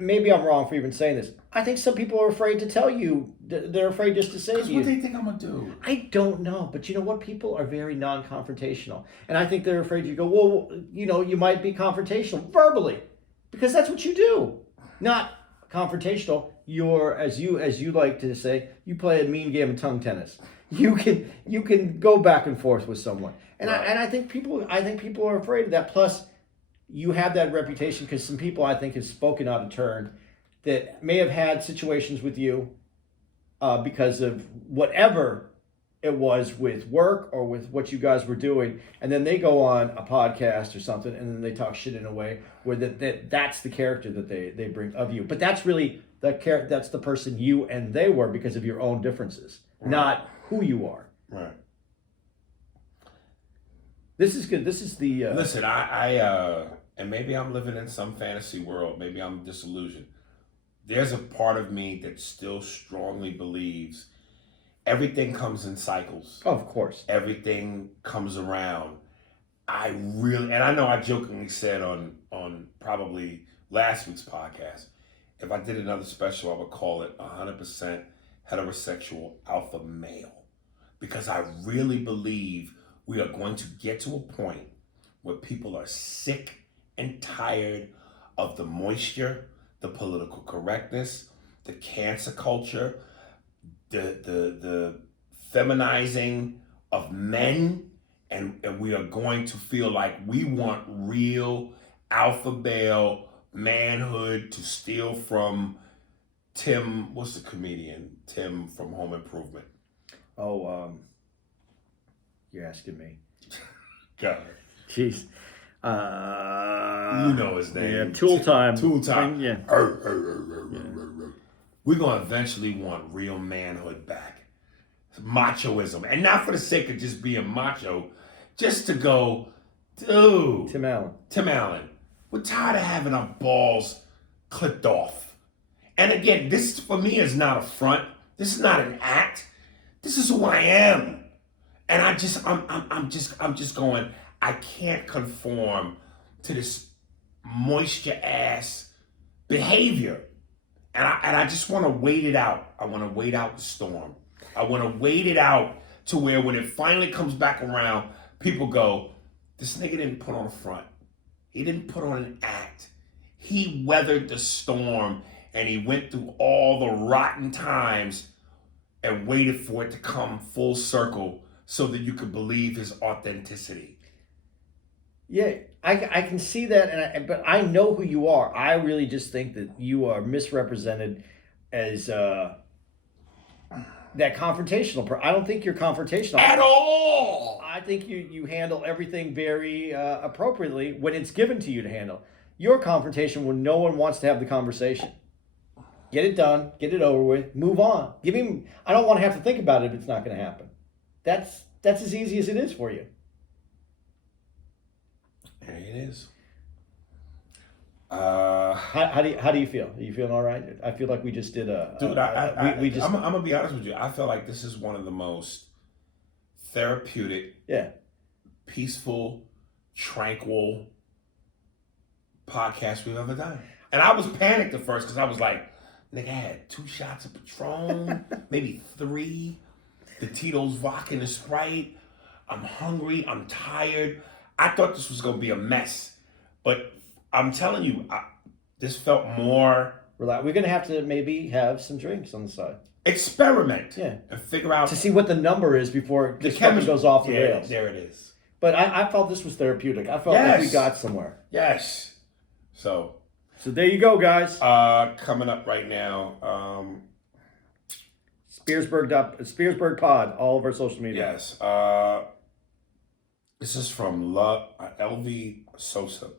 Maybe I'm wrong for even saying this. I think some people are afraid to tell you. They're afraid just to say to you. What do they think I'm gonna do? I don't know, but you know what? People are very non-confrontational, and I think they're afraid you go. Well, you might be confrontational verbally, because that's what you do. Not confrontational. You're as you like to say. You play a mean game of tongue tennis. You can go back and forth with someone, and right. I think people are afraid of that. Plus, you have that reputation because some people I think have spoken out of turn that may have had situations with you because of whatever it was with work or with what you guys were doing, and then they go on a podcast or something and then they talk shit in a way where that's the character that they bring of you. But that's really that's the person you and they were because of your own differences, right. Not who you are. Right. This is good. This is the listen. I and maybe I'm living in some fantasy world. Maybe I'm disillusioned. There's a part of me that still strongly believes everything comes in cycles. Oh, of course. Everything comes around. And I know I jokingly said on probably last week's podcast, if I did another special, I would call it 100% heterosexual alpha male. Because I really believe we are going to get to a point where people are sick and tired of the moisture, the political correctness, the cancer culture, the feminizing of men, and we are going to feel like we want real alpha male manhood to steal from Tim. What's the comedian? Tim from Home Improvement. Oh, you're asking me. God. Jeez. You know his name. Yeah, Tool Time. Yeah. We're going to eventually want real manhood back. Machoism. And not for the sake of just being macho, just to go, dude. Tim Allen. We're tired of having our balls clipped off. And again, this for me is not a front. This is not an act. This is who I am. And I'm just going, I can't conform to this moisture ass behavior. And I just want to wait it out. I want to wait out the storm. I want to wait it out to where when it finally comes back around, people go, this nigga didn't put on a front. He didn't put on an act. He weathered the storm and he went through all the rotten times and waited for it to come full circle so that you could believe his authenticity. Yeah, I can see that, but I know who you are. I really just think that you are misrepresented as that confrontational. I don't think you're confrontational At all. I think you handle everything very appropriately when it's given to you to handle. Your confrontation when no one wants to have the conversation. Get it done, get it over with, move on. Give him. I don't want to have to think about it if it's not going to happen. That's as easy as it is for you. There it is. How do you feel? Are you feeling all right? I feel like we just did dude. I'm I'm gonna be honest with you. I feel like this is one of the most therapeutic, peaceful, tranquil podcast we've ever done. And I was panicked at first because I was like, nigga, I had 2 shots of Patron, maybe 3. The Tito's vodka and the Sprite. I'm hungry. I'm tired. I thought this was gonna be a mess, but I'm telling you, this felt more. Relax. We're gonna have to maybe have some drinks on the side. Experiment. Yeah. And figure out to see what the number is before the this fucking goes off the rails. There it is. But I felt this was therapeutic. I felt like we got somewhere. Yes. So there you go, guys. Coming up right now. Spearsburg Pod, all of our social media. Yes. This is from LV Sosa.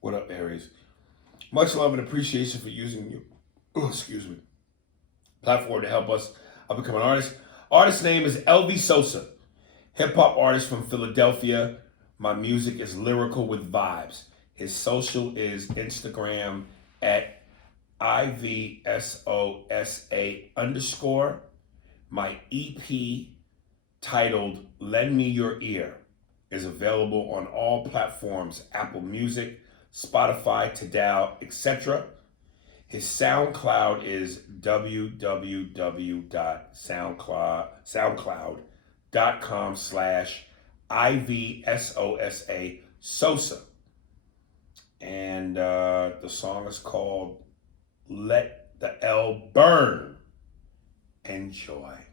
What up, Aries? Much love and appreciation for using your platform to help us become an artist. Artist name is LV Sosa. Hip hop artist from Philadelphia. My music is lyrical with vibes. His social is Instagram at IVSOSA_. My EP titled Lend Me Your Ear is available on all platforms, Apple Music, Spotify, Tidal, etc. His SoundCloud is www.soundcloud.com/IVSOSA Sosa. And the song is called Let the L Burn. Enjoy.